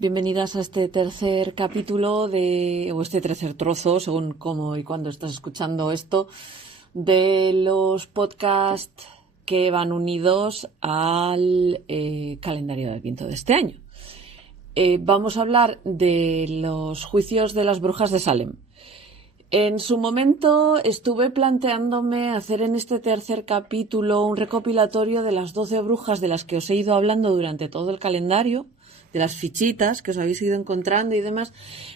Bienvenidas a este tercer capítulo o este tercer trozo, según cómo y cuándo estás escuchando esto, de los podcasts que van unidos al calendario de Adviento de este año. Vamos a hablar de los juicios de las brujas de Salem. En su momento estuve planteándome hacer en este tercer capítulo un recopilatorio de las 12 brujas de las que os he ido hablando durante todo el calendario, de las fichitas que os habéis ido encontrando y demás,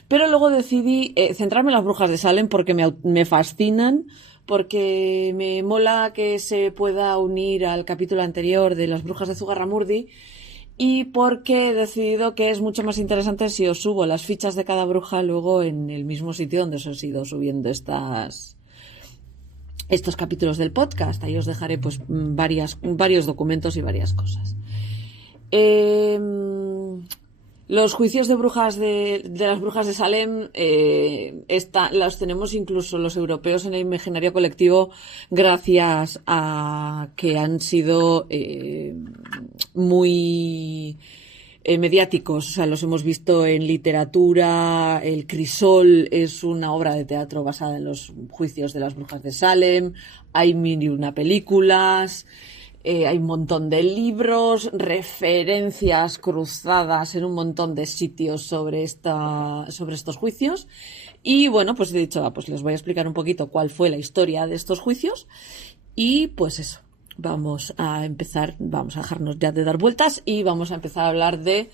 pero luego decidí centrarme en las brujas de Salem porque me fascinan, porque me mola que se pueda unir al capítulo anterior de las brujas de Zugarramurdi y porque he decidido que es mucho más interesante si os subo las fichas de cada bruja luego en el mismo sitio donde os he ido subiendo estos capítulos del podcast. Ahí os dejaré pues varios documentos y varias cosas. Los juicios de brujas de las brujas de Salem los tenemos incluso los europeos en el imaginario colectivo gracias a que han sido muy mediáticos. O sea, los hemos visto en literatura. El Crisol es una obra de teatro basada en los juicios de las brujas de Salem. Hay mil y una películas. Hay un montón de libros, referencias cruzadas en un montón de sitios sobre estos juicios. Y bueno, pues he dicho, pues les voy a explicar un poquito cuál fue la historia de estos juicios. Y pues eso, vamos a dejarnos ya de dar vueltas y vamos a empezar a hablar de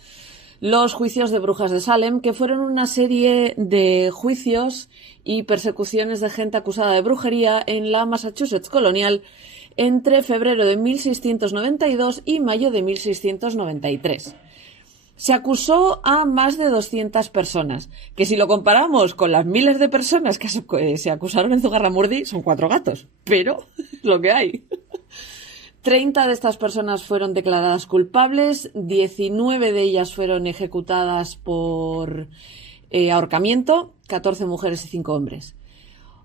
los juicios de brujas de Salem, que fueron una serie de juicios y persecuciones de gente acusada de brujería en la Massachusetts colonial entre febrero de 1692 y mayo de 1693. Se acusó a más de 200 personas, que si lo comparamos con las miles de personas que se acusaron en Zugarramurdi, son 4 gatos, pero es lo que hay. 30 de estas personas fueron declaradas culpables, 19 de ellas fueron ejecutadas por ahorcamiento, 14 mujeres y 5 hombres.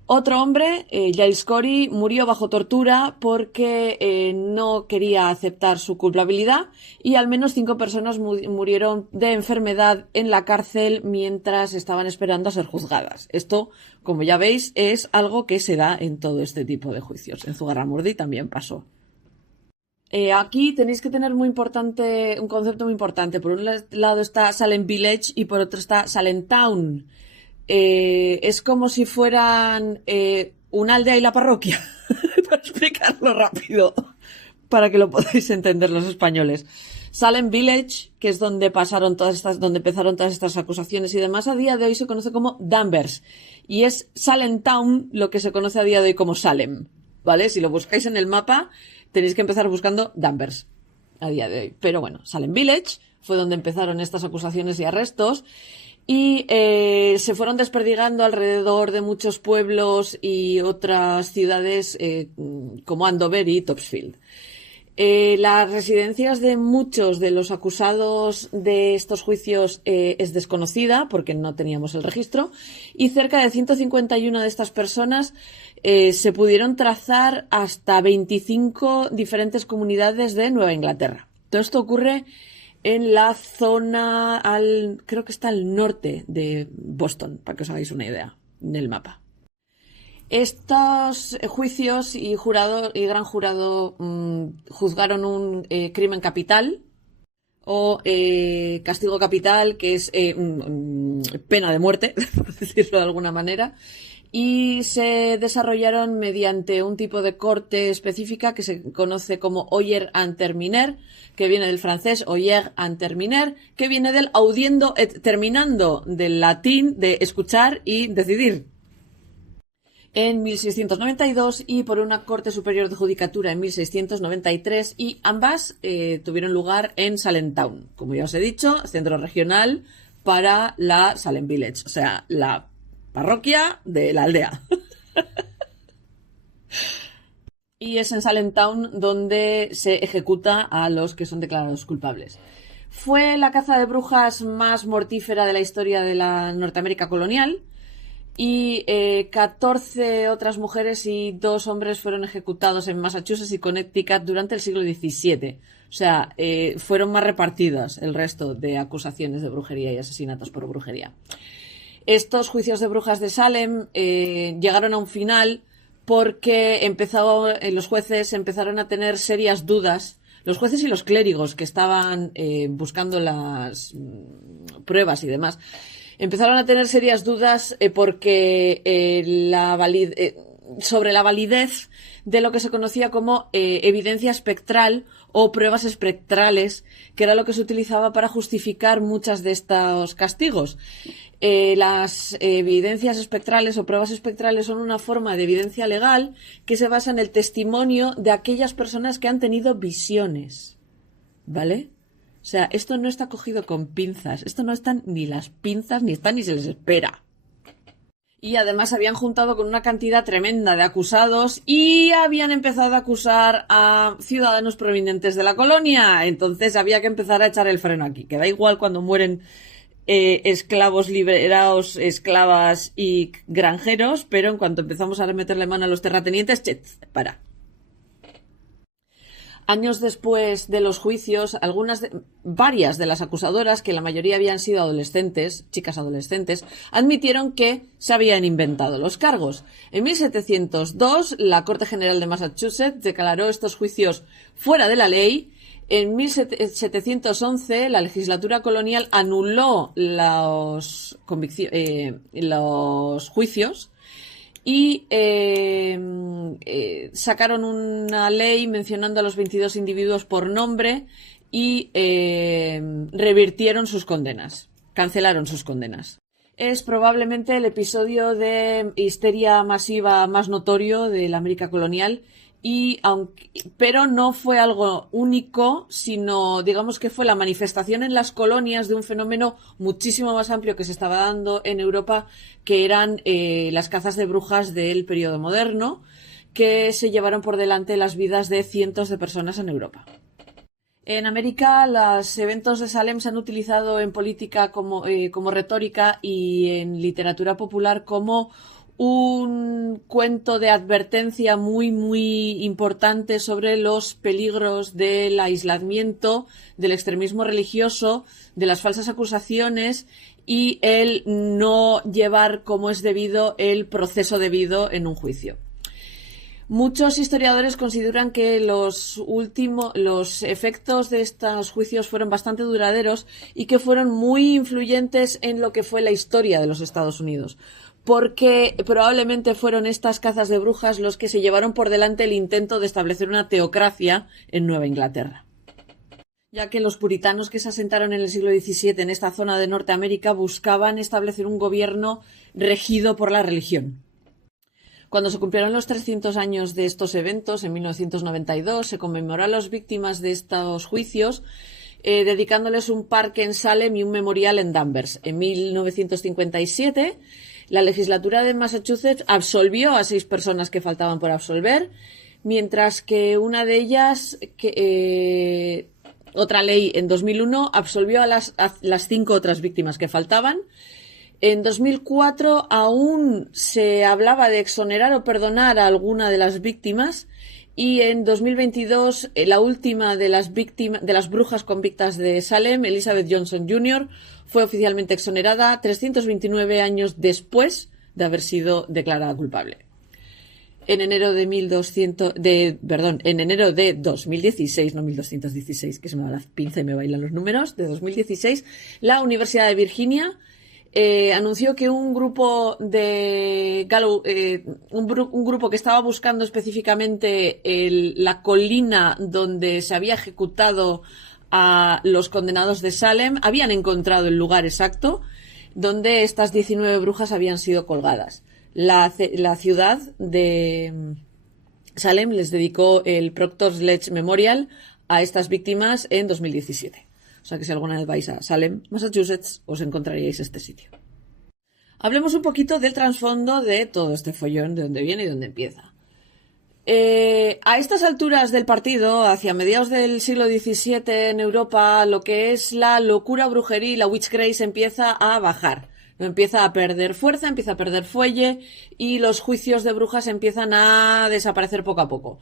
Otro hombre, Giles Corey, murió bajo tortura porque no quería aceptar su culpabilidad y al menos 5 personas murieron de enfermedad en la cárcel mientras estaban esperando a ser juzgadas. Esto, como ya veis, es algo que se da en todo este tipo de juicios. En Zugarramurdi también pasó. Aquí tenéis que tener un concepto muy importante. Por un lado está Salem Village y por otro está Salem Town. Es como si fueran una aldea y la parroquia, para explicarlo rápido, para que lo podáis entender los españoles. Salem Village, que es donde empezaron todas estas acusaciones y demás, a día de hoy se conoce como Danvers, y es Salem Town lo que se conoce a día de hoy como Salem, ¿vale? Si lo buscáis en el mapa, tenéis que empezar buscando Danvers a día de hoy. Pero bueno, Salem Village fue donde empezaron estas acusaciones y arrestos. Y se fueron desperdigando alrededor de muchos pueblos y otras ciudades como Andover y Topsfield. Las residencias de muchos de los acusados de estos juicios es desconocida porque no teníamos el registro y cerca de 151 de estas personas se pudieron trazar hasta 25 diferentes comunidades de Nueva Inglaterra. Todo esto ocurre en la zona, creo que está al norte de Boston, para que os hagáis una idea del mapa. Estos juicios y gran jurado juzgaron un crimen capital o castigo capital, que es pena de muerte, por decirlo de alguna manera, y se desarrollaron mediante un tipo de corte específica que se conoce como oyer and terminer, que viene del francés oyer and terminer, que viene del audiendo et terminando, del latín de escuchar y decidir, en 1692 y por una Corte Superior de Judicatura en 1693, y ambas tuvieron lugar en Salem Town, como ya os he dicho, centro regional para la Salem Village, o sea, la parroquia de la aldea. Y es en Salem Town donde se ejecuta a los que son declarados culpables. Fue la caza de brujas más mortífera de la historia de la Norteamérica colonial y 14 otras mujeres y 2 hombres fueron ejecutados en Massachusetts y Connecticut durante el siglo XVII. O sea, fueron más repartidas el resto de acusaciones de brujería y asesinatos por brujería. Estos juicios de brujas de Salem llegaron a un final porque los jueces empezaron a tener serias dudas, los jueces y los clérigos que estaban buscando las pruebas y demás, empezaron a tener serias dudas porque sobre la validez de lo que se conocía como evidencia espectral o pruebas espectrales, que era lo que se utilizaba para justificar muchos de estos castigos. Las evidencias espectrales o pruebas espectrales son una forma de evidencia legal que se basa en el testimonio de aquellas personas que han tenido visiones, ¿vale? O sea, esto no está cogido con pinzas, esto no están ni las pinzas, ni están ni se les espera. Y además habían juntado con una cantidad tremenda de acusados y habían empezado a acusar a ciudadanos provenientes de la colonia. Entonces había que empezar a echar el freno aquí, que da igual cuando mueren esclavos liberados, esclavas y granjeros, pero en cuanto empezamos a meterle mano a los terratenientes, para. Años después de los juicios, varias de las acusadoras, que la mayoría habían sido adolescentes, chicas adolescentes, admitieron que se habían inventado los cargos. En 1702, la Corte General de Massachusetts declaró estos juicios fuera de la ley. En 1711, la legislatura colonial anuló los juicios y sacaron una ley mencionando a los 22 individuos por nombre y revirtieron sus condenas, cancelaron sus condenas. Es probablemente el episodio de histeria masiva más notorio de la América colonial, pero no fue algo único, sino digamos que fue la manifestación en las colonias de un fenómeno muchísimo más amplio que se estaba dando en Europa, que eran las cazas de brujas del periodo moderno, que se llevaron por delante las vidas de cientos de personas en Europa. En América, los eventos de Salem se han utilizado en política como retórica y en literatura popular como un cuento de advertencia muy, muy importante sobre los peligros del aislamiento, del extremismo religioso, de las falsas acusaciones y el no llevar como es debido el proceso debido en un juicio. Muchos historiadores consideran que los efectos de estos juicios fueron bastante duraderos y que fueron muy influyentes en lo que fue la historia de los Estados Unidos, porque probablemente fueron estas cazas de brujas los que se llevaron por delante el intento de establecer una teocracia en Nueva Inglaterra, ya que los puritanos que se asentaron en el siglo XVII en esta zona de Norteamérica buscaban establecer un gobierno regido por la religión. Cuando se cumplieron los 300 años de estos eventos, en 1992, se conmemoró a las víctimas de estos juicios, dedicándoles un parque en Salem y un memorial en Danvers. En 1957, la legislatura de Massachusetts absolvió a 6 personas que faltaban por absolver, mientras que una de ellas, otra ley en 2001, absolvió a las 5 otras víctimas que faltaban. En 2004 aún se hablaba de exonerar o perdonar a alguna de las víctimas y en 2022 la última de las brujas convictas de Salem, Elizabeth Johnson Jr., fue oficialmente exonerada 329 años después de haber sido declarada culpable. En enero de 2016, no 1216, que se me va la pinza y me bailan los números, de 2016, la Universidad de Virginia anunció que un grupo que estaba buscando específicamente la colina donde se había ejecutado a los condenados de Salem, habían encontrado el lugar exacto donde estas 19 brujas habían sido colgadas. La ciudad de Salem les dedicó el Proctor's Ledge Memorial a estas víctimas en 2017. O sea que si alguna vez vais a Salem, Massachusetts, os encontraríais este sitio. Hablemos un poquito del trasfondo de todo este follón, de dónde viene y dónde empieza. A estas alturas del partido, hacia mediados del siglo XVII en Europa, lo que es la locura brujería y la witch craze empieza a bajar. Empieza a perder fuerza, empieza a perder fuelle y los juicios de brujas empiezan a desaparecer poco a poco.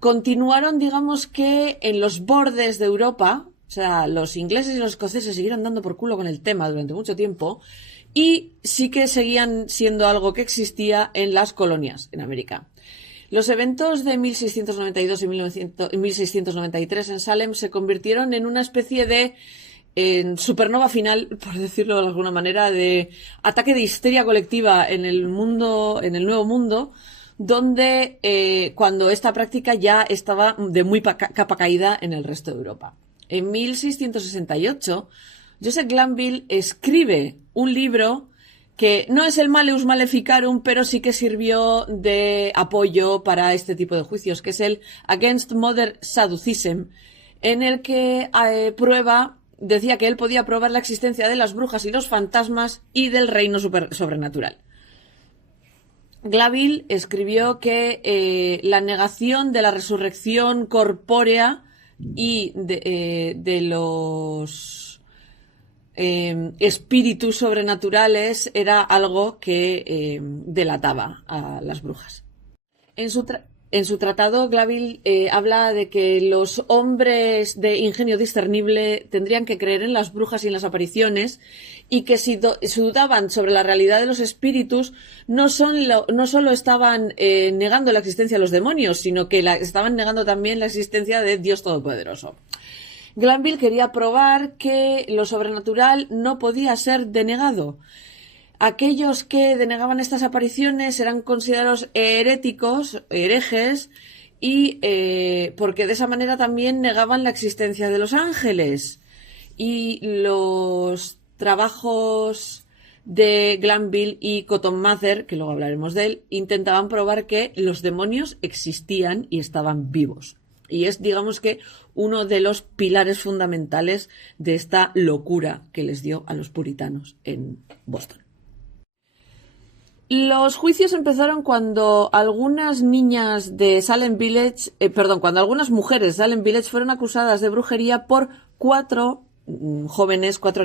Continuaron, digamos que en los bordes de Europa, o sea, los ingleses y los escoceses siguieron dando por culo con el tema durante mucho tiempo y sí que seguían siendo algo que existía en las colonias en América. Los eventos de 1692 y 1693 en Salem se convirtieron en una especie de supernova final, por decirlo de alguna manera, de ataque de histeria colectiva en el mundo, en el Nuevo Mundo, donde cuando esta práctica ya estaba de muy capa caída en el resto de Europa. En 1668, Joseph Glanville escribe un libro que no es el Malleus Maleficarum, pero sí que sirvió de apoyo para este tipo de juicios, que es el Against Modern Sadducism, en el que decía que él podía probar la existencia de las brujas y los fantasmas y del reino sobrenatural. Glanville escribió que la negación de la resurrección corpórea y de los espíritus sobrenaturales era algo que delataba a las brujas. En su tratado, Glanville habla de que los hombres de ingenio discernible tendrían que creer en las brujas y en las apariciones y que si dudaban sobre la realidad de los espíritus no solo estaban negando la existencia de los demonios, sino que estaban negando también la existencia de Dios Todopoderoso. Glanville quería probar que lo sobrenatural no podía ser denegado. Aquellos que denegaban estas apariciones eran considerados heréticos, herejes, y porque de esa manera también negaban la existencia de los ángeles. Y los trabajos de Glanville y Cotton Mather, que luego hablaremos de él, intentaban probar que los demonios existían y estaban vivos. Y es, digamos que, uno de los pilares fundamentales de esta locura que les dio a los puritanos en Boston. Los juicios empezaron cuando algunas mujeres de Salem Village fueron acusadas de brujería por cuatro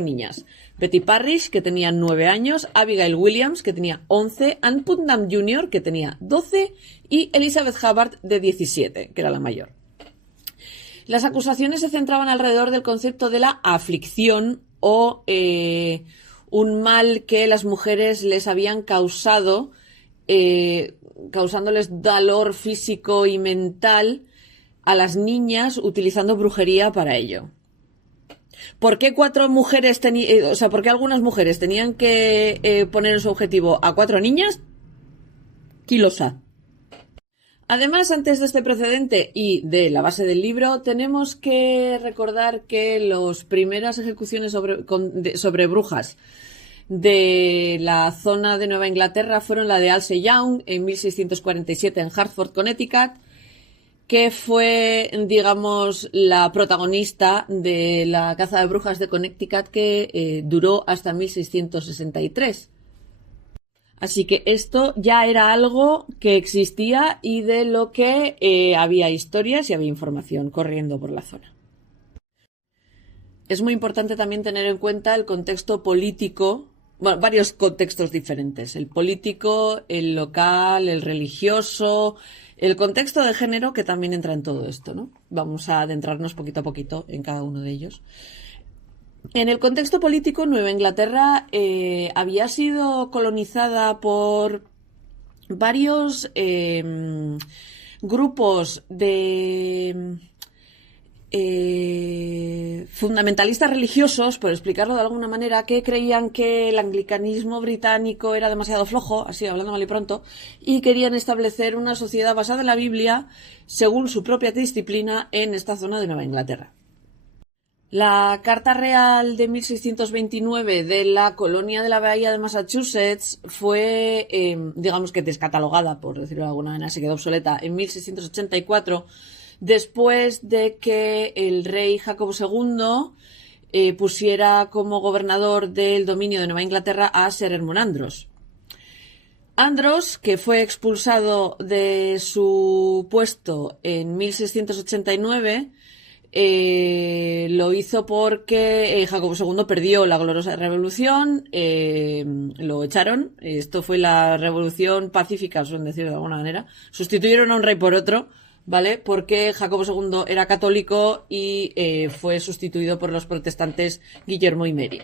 niñas. Betty Parrish, que tenía 9 años, Abigail Williams, que tenía 11, Ann Putnam Jr., que tenía 12, y Elizabeth Hubbard, de 17, que era la mayor. Las acusaciones se centraban alrededor del concepto de la aflicción o un mal que las mujeres les habían causado, causándoles dolor físico y mental a las niñas utilizando brujería para ello. ¿Por qué ¿por qué algunas mujeres tenían que poner en su objetivo a 4 niñas? ¿Quién lo sabe? Además, antes de este precedente y de la base del libro, tenemos que recordar que las primeras ejecuciones sobre brujas de la zona de Nueva Inglaterra fueron la de Alce Young en 1647 en Hartford, Connecticut, que fue, digamos, la protagonista de la caza de brujas de Connecticut que duró hasta 1663. Así que esto ya era algo que existía y de lo que había historias y había información corriendo por la zona. Es muy importante también tener en cuenta el contexto político, bueno, varios contextos diferentes, el político, el local, el religioso, el contexto de género que también entra en todo esto, ¿no? Vamos a adentrarnos poquito a poquito en cada uno de ellos. En el contexto político, Nueva Inglaterra había sido colonizada por varios grupos de fundamentalistas religiosos, por explicarlo de alguna manera, que creían que el anglicanismo británico era demasiado flojo, así hablando mal y pronto, y querían establecer una sociedad basada en la Biblia según su propia disciplina en esta zona de Nueva Inglaterra. La Carta Real de 1629 de la colonia de la Bahía de Massachusetts fue, digamos que descatalogada, por decirlo de alguna manera, se quedó obsoleta en 1684, después de que el rey Jacobo II pusiera como gobernador del dominio de Nueva Inglaterra a Sir Edmund Andros. Andros, que fue expulsado de su puesto en 1689, Lo hizo porque Jacobo II perdió la gloriosa revolución, lo echaron. Esto fue la revolución pacífica, suelen decir de alguna manera. Sustituyeron a un rey por otro, ¿vale? Porque Jacobo II era católico y fue sustituido por los protestantes Guillermo y Mary.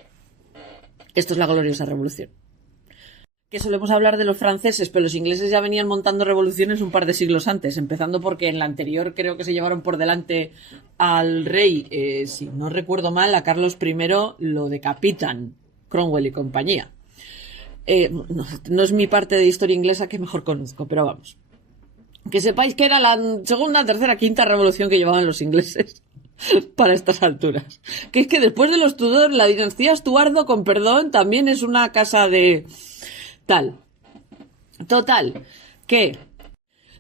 Esto es la gloriosa revolución. Que solemos hablar de los franceses, pero los ingleses ya venían montando revoluciones un par de siglos antes, empezando porque en la anterior creo que se llevaron por delante al rey, si no recuerdo mal, a Carlos I lo decapitan, Cromwell y compañía. No es mi parte de historia inglesa que mejor conozco, pero vamos. Que sepáis que era la segunda, tercera, quinta revolución que llevaban los ingleses para estas alturas. Que es que después de los Tudor, la dinastía Estuardo, con perdón, también es una casa de... Total, que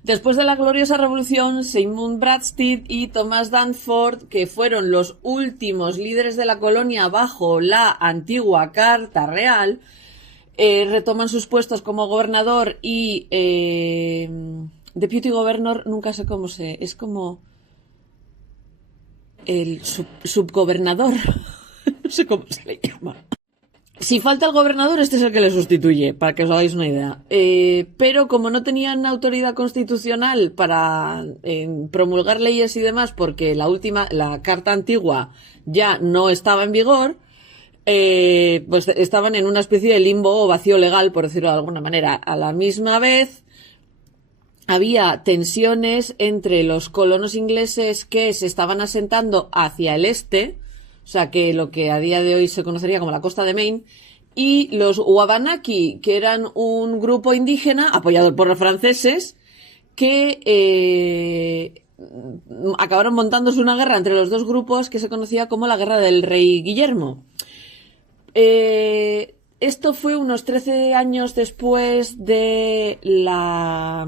después de la gloriosa revolución, Sigmund Bradstead y Thomas Danforth, que fueron los últimos líderes de la colonia bajo la antigua Carta Real, retoman sus puestos como gobernador y deputy governor, nunca sé cómo es como el subgobernador, no sé cómo se le llama. Si falta el gobernador, este es el que le sustituye, para que os hagáis una idea. Pero como no tenían autoridad constitucional para promulgar leyes y demás, porque la carta antigua ya no estaba en vigor, pues estaban en una especie de limbo o vacío legal, por decirlo de alguna manera. A la misma vez, había tensiones entre los colonos ingleses que se estaban asentando hacia el este, o sea, que lo que a día de hoy se conocería como la costa de Maine, y los Wabanaki, que eran un grupo indígena apoyado por los franceses, que acabaron montándose una guerra entre los dos grupos que se conocía como la Guerra del Rey Guillermo. Esto fue unos 13 años después de la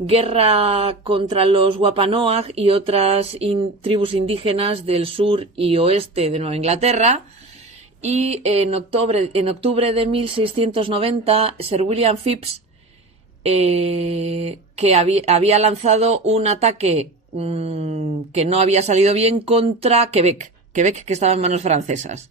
guerra contra los Wampanoag y otras tribus indígenas del sur y oeste de Nueva Inglaterra, y en octubre de 1690 Sir William Phips, que había lanzado un ataque que no había salido bien contra Quebec, que estaba en manos francesas.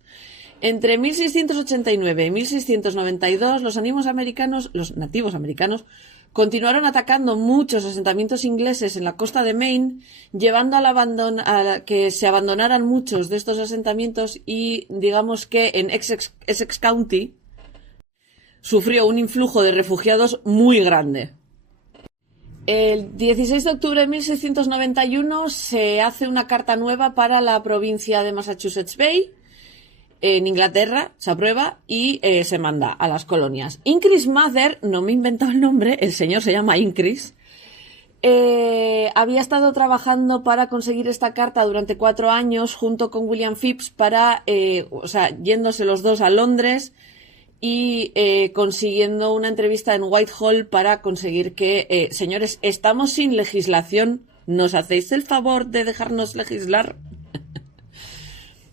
Entre 1689 y 1692 los nativos americanos continuaron atacando muchos asentamientos ingleses en la costa de Maine, llevando a que se abandonaran muchos de estos asentamientos, y digamos que en Essex County sufrió un influjo de refugiados muy grande. El 16 de octubre de 1691 se hace una carta nueva para la provincia de Massachusetts Bay, en Inglaterra, se aprueba y se manda a las colonias. Increase Mather, no me he inventado el nombre, el señor se llama Increase, había estado trabajando para conseguir esta carta durante 4 años junto con William Phips para, yéndose los dos a Londres y consiguiendo una entrevista en Whitehall para conseguir que, señores, estamos sin legislación, ¿nos hacéis el favor de dejarnos legislar?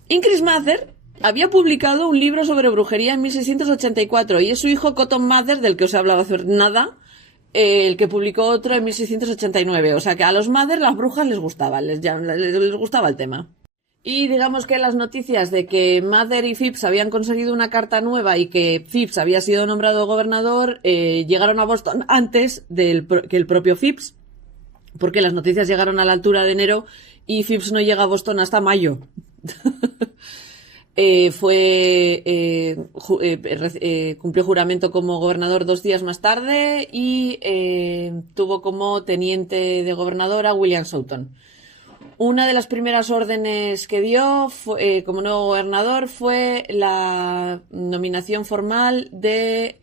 Increase Mather había publicado un libro sobre brujería en 1684 y es su hijo Cotton Mather, del que os he hablado hace nada, el que publicó otro en 1689. O sea que a los Mather las brujas les gustaba, les gustaba el tema. Y digamos que las noticias de que Mather y Phips habían conseguido una carta nueva y que Phips había sido nombrado gobernador llegaron a Boston antes que el propio Phips, porque las noticias llegaron a la altura de enero y Phips no llega a Boston hasta mayo. Cumplió juramento como gobernador 2 días más tarde y tuvo como teniente de gobernador a William Soughton. Una de las primeras órdenes que dio como nuevo gobernador fue la nominación formal de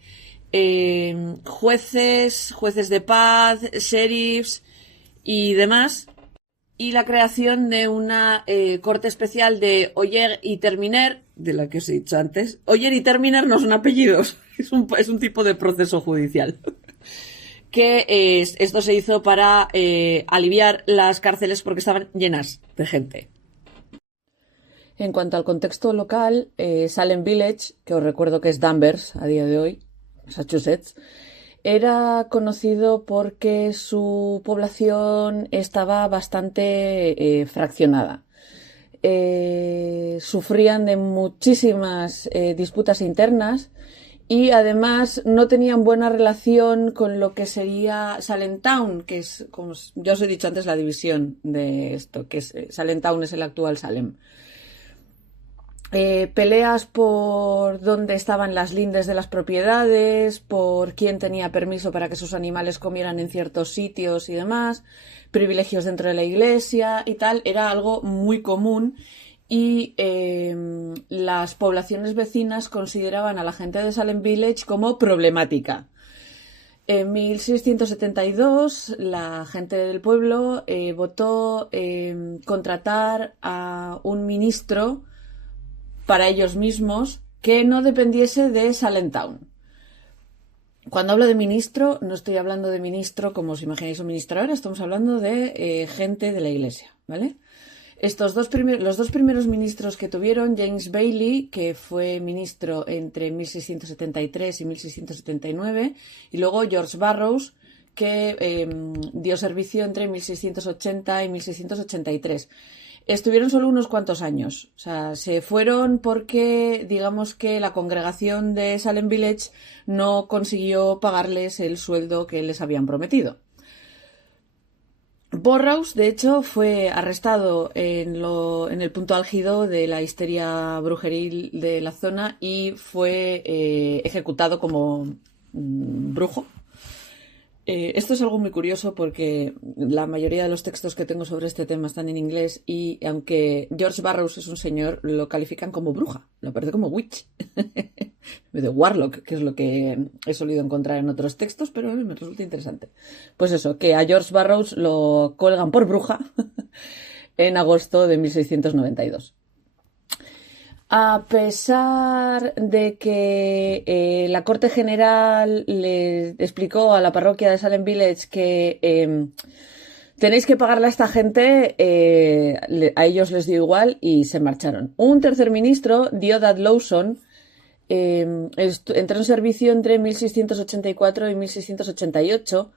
jueces de paz, sheriffs y demás, y la creación de una corte especial de Oyer y Terminer, de la que os he dicho antes. Oyer y Terminer no son apellidos, es un tipo de proceso judicial. Que esto se hizo para aliviar las cárceles porque estaban llenas de gente. En cuanto al contexto local, Salem Village, que os recuerdo que es Danvers a día de hoy, Massachusetts, era conocido porque su población estaba bastante fraccionada. sufrían de muchísimas disputas internas y además no tenían buena relación con lo que sería Salem Town, que es, como ya os he dicho antes, la división de esto, que es Salem Town es el actual Salem. Peleas por dónde estaban las lindes de las propiedades, por quién tenía permiso para que sus animales comieran en ciertos sitios y demás, privilegios dentro de la iglesia y tal, era algo muy común y las poblaciones vecinas consideraban a la gente de Salem Village como problemática. En 1672 la gente del pueblo votó contratar a un ministro para ellos mismos que no dependiese de Salem Town. Cuando hablo de ministro, no estoy hablando de ministro como os imagináis un ministro ahora, estamos hablando de gente de la iglesia, ¿vale? Los dos primeros ministros que tuvieron, James Bailey, que fue ministro entre 1673 y 1679, y luego George Burroughs, que dio servicio entre 1680 y 1683. Estuvieron solo unos cuantos años, o sea, se fueron porque, digamos que la congregación de Salem Village no consiguió pagarles el sueldo que les habían prometido. Burroughs, de hecho, fue arrestado en el punto álgido de la histeria brujeril de la zona y fue ejecutado como brujo. Esto es algo muy curioso porque la mayoría de los textos que tengo sobre este tema están en inglés y aunque George Burroughs es un señor, lo califican como bruja, lo parece como witch, de warlock, que es lo que he solido encontrar en otros textos, pero me resulta interesante. Pues eso, que a George Burroughs lo colgan por bruja en agosto de 1692. A pesar de que la Corte General le explicó a la parroquia de Salem Village que tenéis que pagarle a esta gente, a ellos les dio igual y se marcharon. Un tercer ministro, Deodat Lawson, entró en servicio entre 1684 y 1688,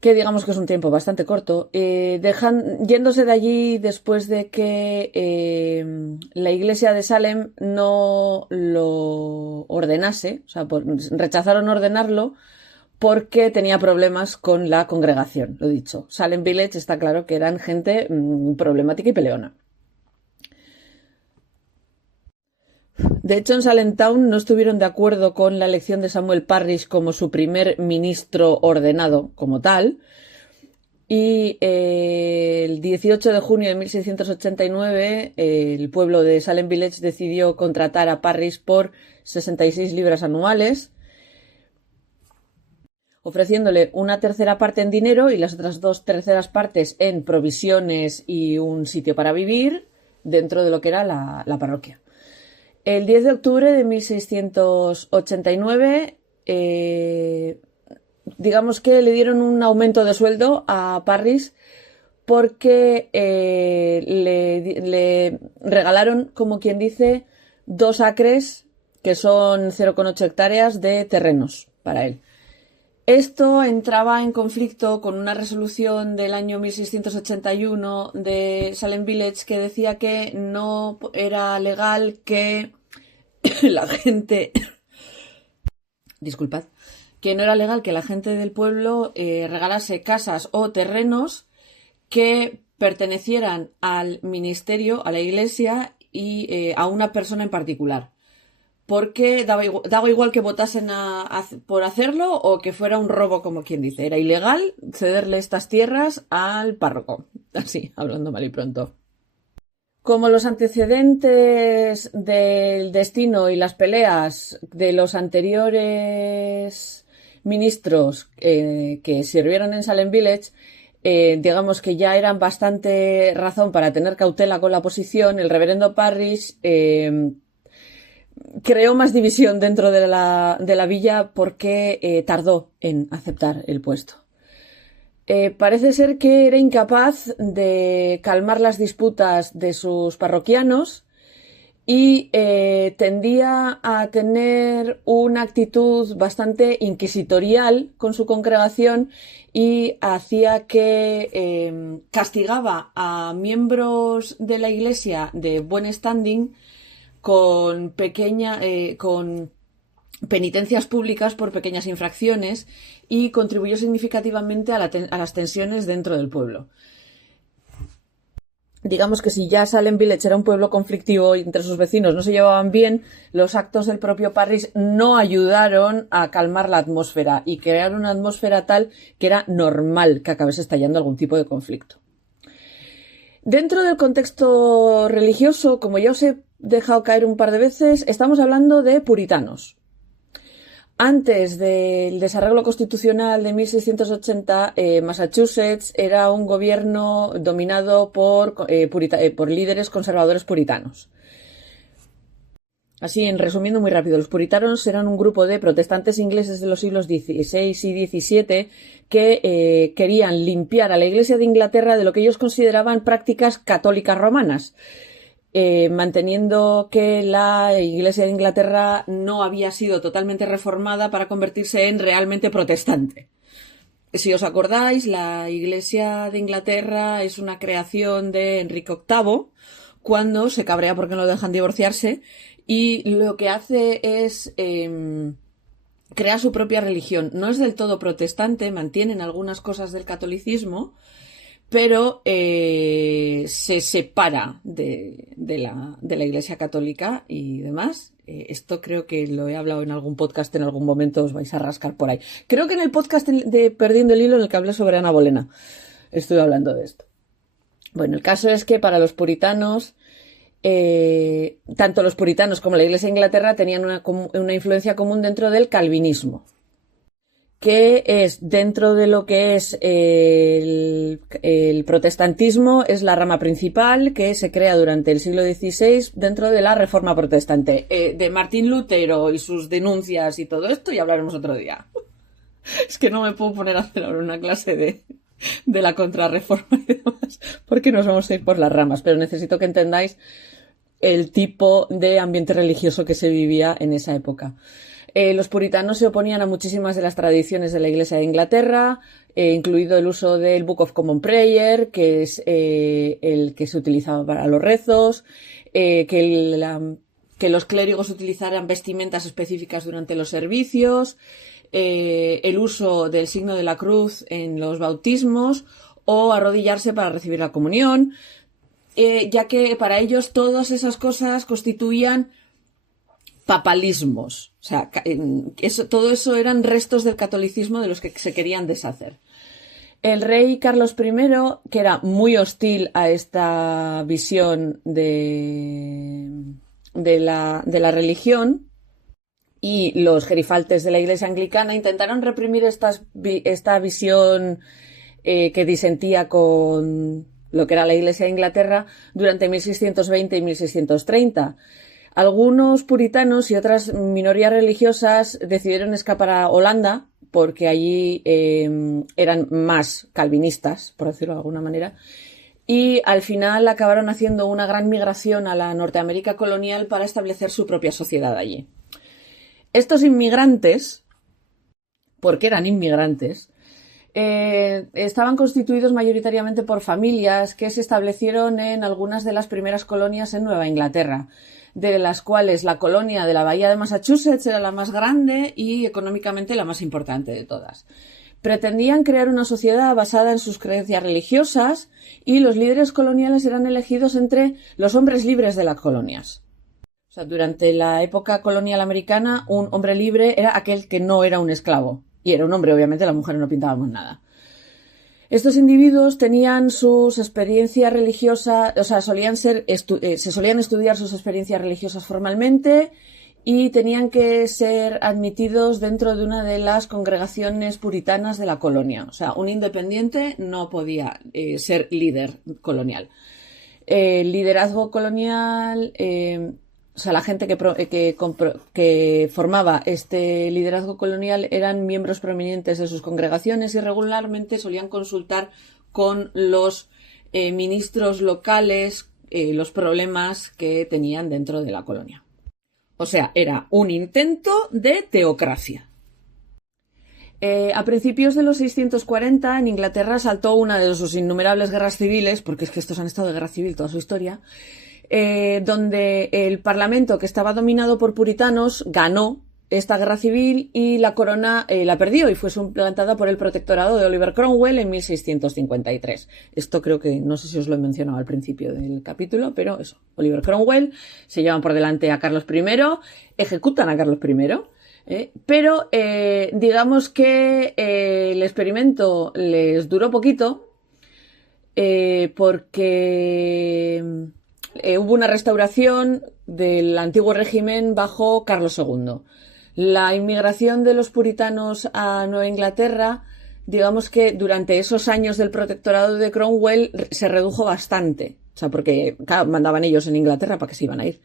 que digamos que es un tiempo bastante corto, yéndose de allí después de que la iglesia de Salem no lo ordenase, o sea, rechazaron ordenarlo porque tenía problemas con la congregación, lo dicho. Salem Village está claro que eran gente problemática y peleona. De hecho, en Salem Town no estuvieron de acuerdo con la elección de Samuel Parrish como su primer ministro ordenado como tal. Y el 18 de junio de 1689, el pueblo de Salem Village decidió contratar a Parrish por 66 libras anuales, ofreciéndole una tercera parte en dinero y las otras 2/3 partes en provisiones y un sitio para vivir dentro de lo que era la parroquia. El 10 de octubre de 1689, digamos que le dieron un aumento de sueldo a Parrish porque le regalaron, como quien dice, 2 acres, que son 0,8 hectáreas de terrenos para él. Esto entraba en conflicto con una resolución del año 1681 de Salem Village que decía que no era legal que la gente... Disculpad. Que no era legal que la gente del pueblo regalase casas o terrenos que pertenecieran al ministerio, a la iglesia y a una persona en particular. Porque daba igual que votasen por hacerlo o que fuera un robo, como quien dice. Era ilegal cederle estas tierras al párroco. Así, hablando mal y pronto. Como los antecedentes del destino y las peleas de los anteriores ministros que sirvieron en Salem Village, digamos que ya eran bastante razón para tener cautela con la posición, el reverendo Parrish creó más división dentro de la villa porque tardó en aceptar el puesto. Parece ser que era incapaz de calmar las disputas de sus parroquianos y tendía a tener una actitud bastante inquisitorial con su congregación y hacía que castigaba a miembros de la Iglesia de buen standing con penitencias públicas por pequeñas infracciones y contribuyó significativamente a las tensiones dentro del pueblo. Digamos que si ya Salem Village era un pueblo conflictivo y entre sus vecinos no se llevaban bien, los actos del propio Parrish no ayudaron a calmar la atmósfera y crear una atmósfera tal que era normal que acabase estallando algún tipo de conflicto. Dentro del contexto religioso, como ya os he dejado caer un par de veces, estamos hablando de puritanos. Antes del desarreglo constitucional de 1680, Massachusetts era un gobierno dominado por líderes conservadores puritanos. Así, en resumiendo muy rápido, los puritanos eran un grupo de protestantes ingleses de los siglos XVI y XVII que querían limpiar a la Iglesia de Inglaterra de lo que ellos consideraban prácticas católicas romanas. Manteniendo que la Iglesia de Inglaterra no había sido totalmente reformada para convertirse en realmente protestante. Si os acordáis, la Iglesia de Inglaterra es una creación de Enrique VIII, cuando se cabrea porque no lo dejan divorciarse, y lo que hace es crear su propia religión. No es del todo protestante, mantienen algunas cosas del catolicismo, pero se separa de la Iglesia Católica y demás. Esto creo que lo he hablado en algún podcast, en algún momento os vais a rascar por ahí. Creo que en el podcast de Perdiendo el Hilo, en el que hablé sobre Ana Bolena, estuve hablando de esto. Bueno, el caso es que para los puritanos, tanto los puritanos como la Iglesia de Inglaterra tenían una influencia común dentro del calvinismo, que es dentro de lo que es el protestantismo, es la rama principal que se crea durante el siglo XVI dentro de la Reforma Protestante. De Martín Lutero y sus denuncias y todo esto, ya hablaremos otro día. Es que no me puedo poner a hacer ahora una clase de la contrarreforma y demás, porque nos vamos a ir por las ramas, pero necesito que entendáis el tipo de ambiente religioso que se vivía en esa época. Los puritanos se oponían a muchísimas de las tradiciones de la Iglesia de Inglaterra, incluido el uso del Book of Common Prayer, que es el que se utilizaba para los rezos, que los clérigos utilizaran vestimentas específicas durante los servicios, el uso del signo de la cruz en los bautismos o arrodillarse para recibir la comunión, ya que para ellos todas esas cosas constituían papalismos. O sea, todo eso eran restos del catolicismo de los que se querían deshacer. El rey Carlos I, que era muy hostil a esta visión de la religión, y los gerifaltes de la Iglesia anglicana intentaron reprimir esta visión que disentía con lo que era la Iglesia de Inglaterra durante 1620 y 1630. Algunos puritanos y otras minorías religiosas decidieron escapar a Holanda porque allí eran más calvinistas, por decirlo de alguna manera, y al final acabaron haciendo una gran migración a la Norteamérica colonial para establecer su propia sociedad allí. Estos inmigrantes, porque eran inmigrantes, estaban constituidos mayoritariamente por familias que se establecieron en algunas de las primeras colonias en Nueva Inglaterra, de las cuales la colonia de la Bahía de Massachusetts era la más grande y económicamente la más importante de todas. Pretendían crear una sociedad basada en sus creencias religiosas y los líderes coloniales eran elegidos entre los hombres libres de las colonias. O sea, durante la época colonial americana, un hombre libre era aquel que no era un esclavo. Y era un hombre, obviamente, las mujeres no pintábamos nada. Estos individuos tenían sus experiencias religiosas, o sea, se solían estudiar sus experiencias religiosas formalmente y tenían que ser admitidos dentro de una de las congregaciones puritanas de la colonia. O sea, un independiente no podía ser líder colonial. El liderazgo colonial, o sea, la gente que formaba este liderazgo colonial eran miembros prominentes de sus congregaciones y regularmente solían consultar con los ministros locales los problemas que tenían dentro de la colonia. O sea, era un intento de teocracia. A principios de los 640 en Inglaterra saltó una de sus innumerables guerras civiles, porque es que estos han estado de guerra civil toda su historia, donde el parlamento, que estaba dominado por puritanos, ganó esta guerra civil y la corona la perdió y fue suplantada por el protectorado de Oliver Cromwell en 1653. Esto creo que, no sé si os lo he mencionado al principio del capítulo, pero eso, Oliver Cromwell, se llevan por delante a Carlos I, ejecutan a Carlos I, pero digamos que el experimento les duró poquito porque hubo una restauración del antiguo régimen bajo Carlos II. La inmigración de los puritanos a Nueva Inglaterra, digamos que durante esos años del protectorado de Cromwell se redujo bastante. O sea, porque claro, mandaban ellos en Inglaterra para que se iban a ir.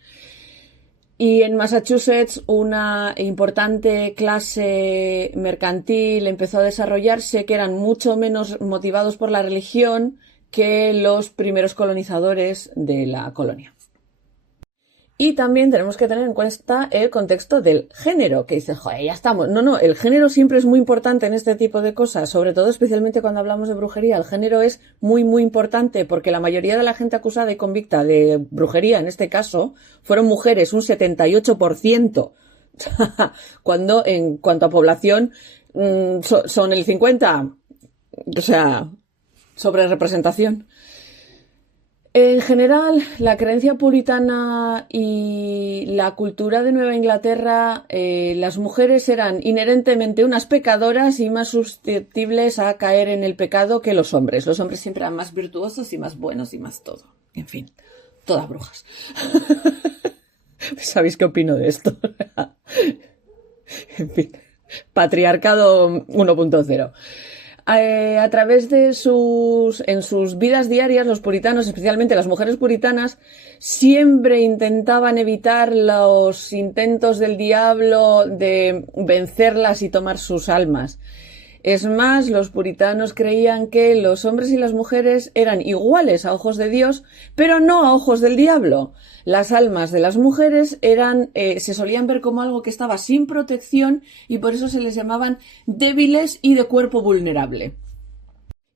Y en Massachusetts una importante clase mercantil empezó a desarrollarse, que eran mucho menos motivados por la religión que los primeros colonizadores de la colonia. Y también tenemos que tener en cuenta el contexto del género, que dice, joder, ya estamos. No, el género siempre es muy importante en este tipo de cosas, sobre todo especialmente cuando hablamos de brujería. El género es muy, muy importante porque la mayoría de la gente acusada y convicta de brujería, en este caso, fueron mujeres, un 78%, cuando en cuanto a población son el 50%, o sea, sobre representación. En general, la creencia puritana y la cultura de Nueva Inglaterra, las mujeres eran inherentemente unas pecadoras y más susceptibles a caer en el pecado que los hombres. Los hombres siempre eran más virtuosos y más buenos y más todo. En fin, todas brujas. ¿Sabéis qué opino de esto? En fin, patriarcado 1.0. A través de en sus vidas diarias, los puritanos, especialmente las mujeres puritanas, siempre intentaban evitar los intentos del diablo de vencerlas y tomar sus almas. Es más, los puritanos creían que los hombres y las mujeres eran iguales a ojos de Dios, pero no a ojos del diablo. Las almas de las mujeres se solían ver como algo que estaba sin protección y por eso se les llamaban débiles y de cuerpo vulnerable.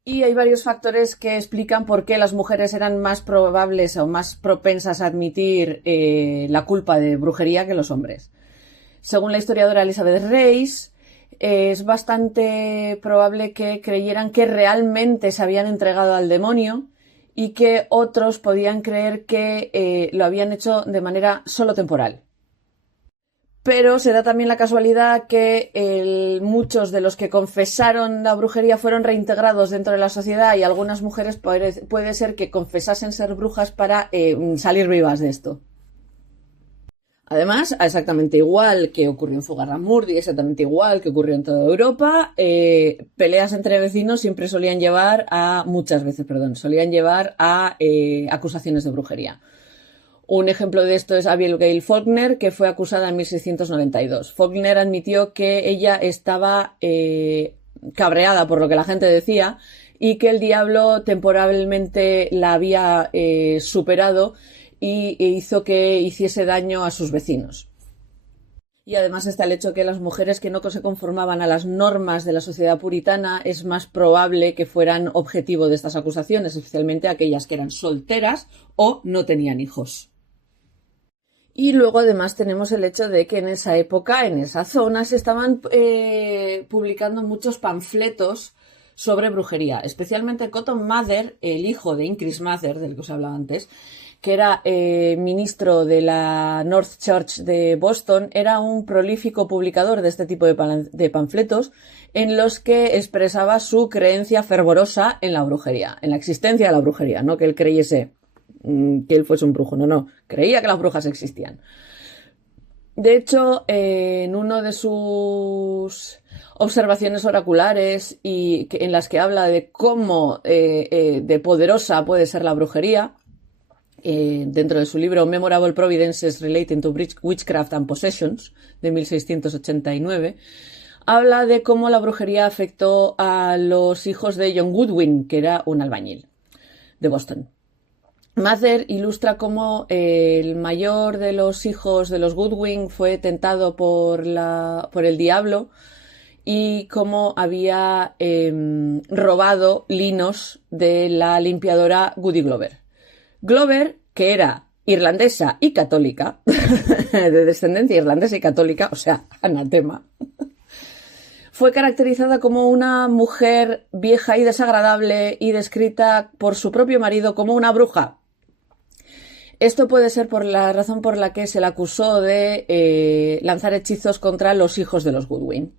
Y hay varios factores que explican por qué las mujeres eran más probables o más propensas a admitir la culpa de brujería que los hombres. Según la historiadora Elizabeth Reis, es bastante probable que creyeran que realmente se habían entregado al demonio y que otros podían creer que lo habían hecho de manera solo temporal. Pero se da también la casualidad que muchos de los que confesaron la brujería fueron reintegrados dentro de la sociedad y algunas mujeres puede ser que confesasen ser brujas para salir vivas de esto. Además, exactamente igual que ocurrió en Zugarramurdi, exactamente igual que ocurrió en toda Europa, peleas entre vecinos siempre solían llevar a acusaciones de brujería. Un ejemplo de esto es Abigail Faulkner, que fue acusada en 1692. Faulkner admitió que ella estaba cabreada por lo que la gente decía y que el diablo temporalmente la había superado y hizo que hiciese daño a sus vecinos. Y además está el hecho que las mujeres que no se conformaban a las normas de la sociedad puritana es más probable que fueran objetivo de estas acusaciones, especialmente aquellas que eran solteras o no tenían hijos. Y luego además tenemos el hecho de que en esa época, en esa zona, se estaban publicando muchos panfletos sobre brujería, especialmente Cotton Mather, el hijo de Increase Mather, del que os hablaba antes, que era ministro de la North Church de Boston, era un prolífico publicador de este tipo de panfletos en los que expresaba su creencia fervorosa en la brujería, en la existencia de la brujería, no que él creyese que él fuese un brujo, no, creía que las brujas existían. De hecho, en uno de sus observaciones oraculares y en las que habla de cómo de poderosa puede ser la brujería, dentro de su libro Memorable Providences Relating to Witchcraft and Possessions, de 1689, habla de cómo la brujería afectó a los hijos de John Goodwin, que era un albañil de Boston. Mather ilustra cómo el mayor de los hijos de los Goodwin fue tentado por el diablo y cómo había robado linos de la limpiadora Goody Glover. Glover, que era irlandesa y católica, de descendencia irlandesa y católica, o sea, anatema, fue caracterizada como una mujer vieja y desagradable y descrita por su propio marido como una bruja. Esto puede ser por la razón por la que se le acusó de lanzar hechizos contra los hijos de los Goodwin.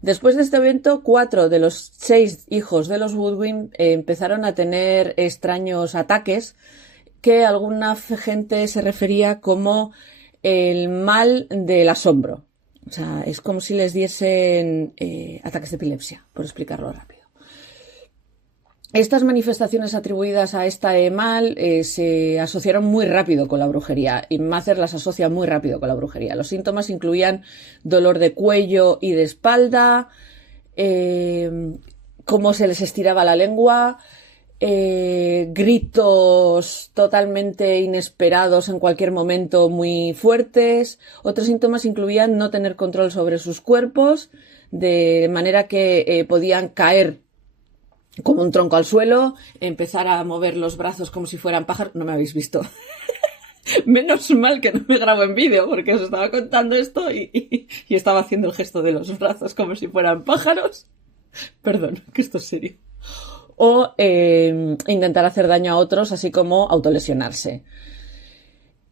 Después de este evento, 4 de los 6 hijos de los Goodwin empezaron a tener extraños ataques que alguna gente se refería como el mal del asombro. O sea, es como si les diesen ataques de epilepsia, por explicarlo rápido. Estas manifestaciones atribuidas a este mal se asociaron muy rápido con la brujería y Mather las asocia muy rápido con la brujería. Los síntomas incluían dolor de cuello y de espalda, cómo se les estiraba la lengua, gritos totalmente inesperados en cualquier momento muy fuertes. Otros síntomas incluían no tener control sobre sus cuerpos, de manera que podían caer como un tronco al suelo, empezar a mover los brazos como si fueran pájaros. No me habéis visto. Menos mal que no me grabo en vídeo, porque os estaba contando esto y estaba haciendo el gesto de los brazos como si fueran pájaros. Perdón, que esto es serio. O intentar hacer daño a otros, así como autolesionarse.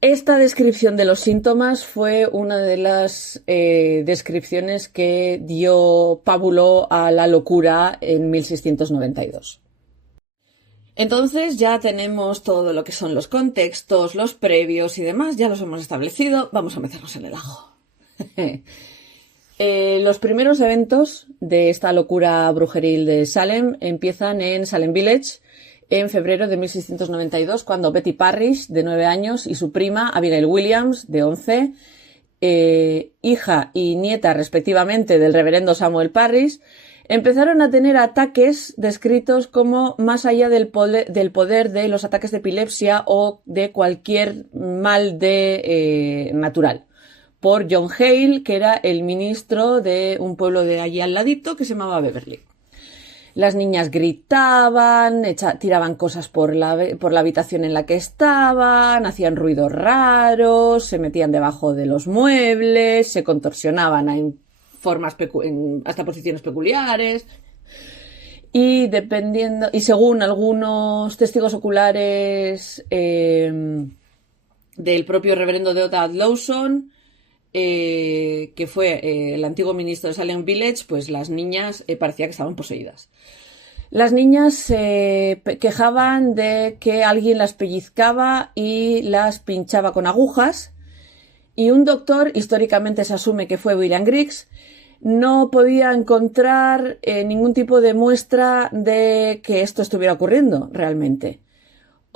Esta descripción de los síntomas fue una de las descripciones que dio pábulo a la locura en 1692. Entonces ya tenemos todo lo que son los contextos, los previos y demás, ya los hemos establecido, vamos a meternos en el ajo. Los primeros eventos de esta locura brujeril de Salem empiezan en Salem Village, en febrero de 1692, cuando Betty Parrish, de 9 años, y su prima Abigail Williams, de 11, hija y nieta respectivamente del reverendo Samuel Parrish, empezaron a tener ataques descritos como más allá del poder de los ataques de epilepsia o de cualquier mal natural, por John Hale, que era el ministro de un pueblo de allí al ladito que se llamaba Beverly. Las niñas gritaban, tiraban cosas por la habitación en la que estaban, hacían ruidos raros, se metían debajo de los muebles, se contorsionaban hasta posiciones peculiares. Y según algunos testigos oculares del propio reverendo Deodat Lawson, que fue el antiguo ministro de Salem Village, pues las niñas parecía que estaban poseídas. Las niñas se quejaban de que alguien las pellizcaba y las pinchaba con agujas, y un doctor, históricamente se asume que fue William Griggs, no podía encontrar ningún tipo de muestra de que esto estuviera ocurriendo realmente.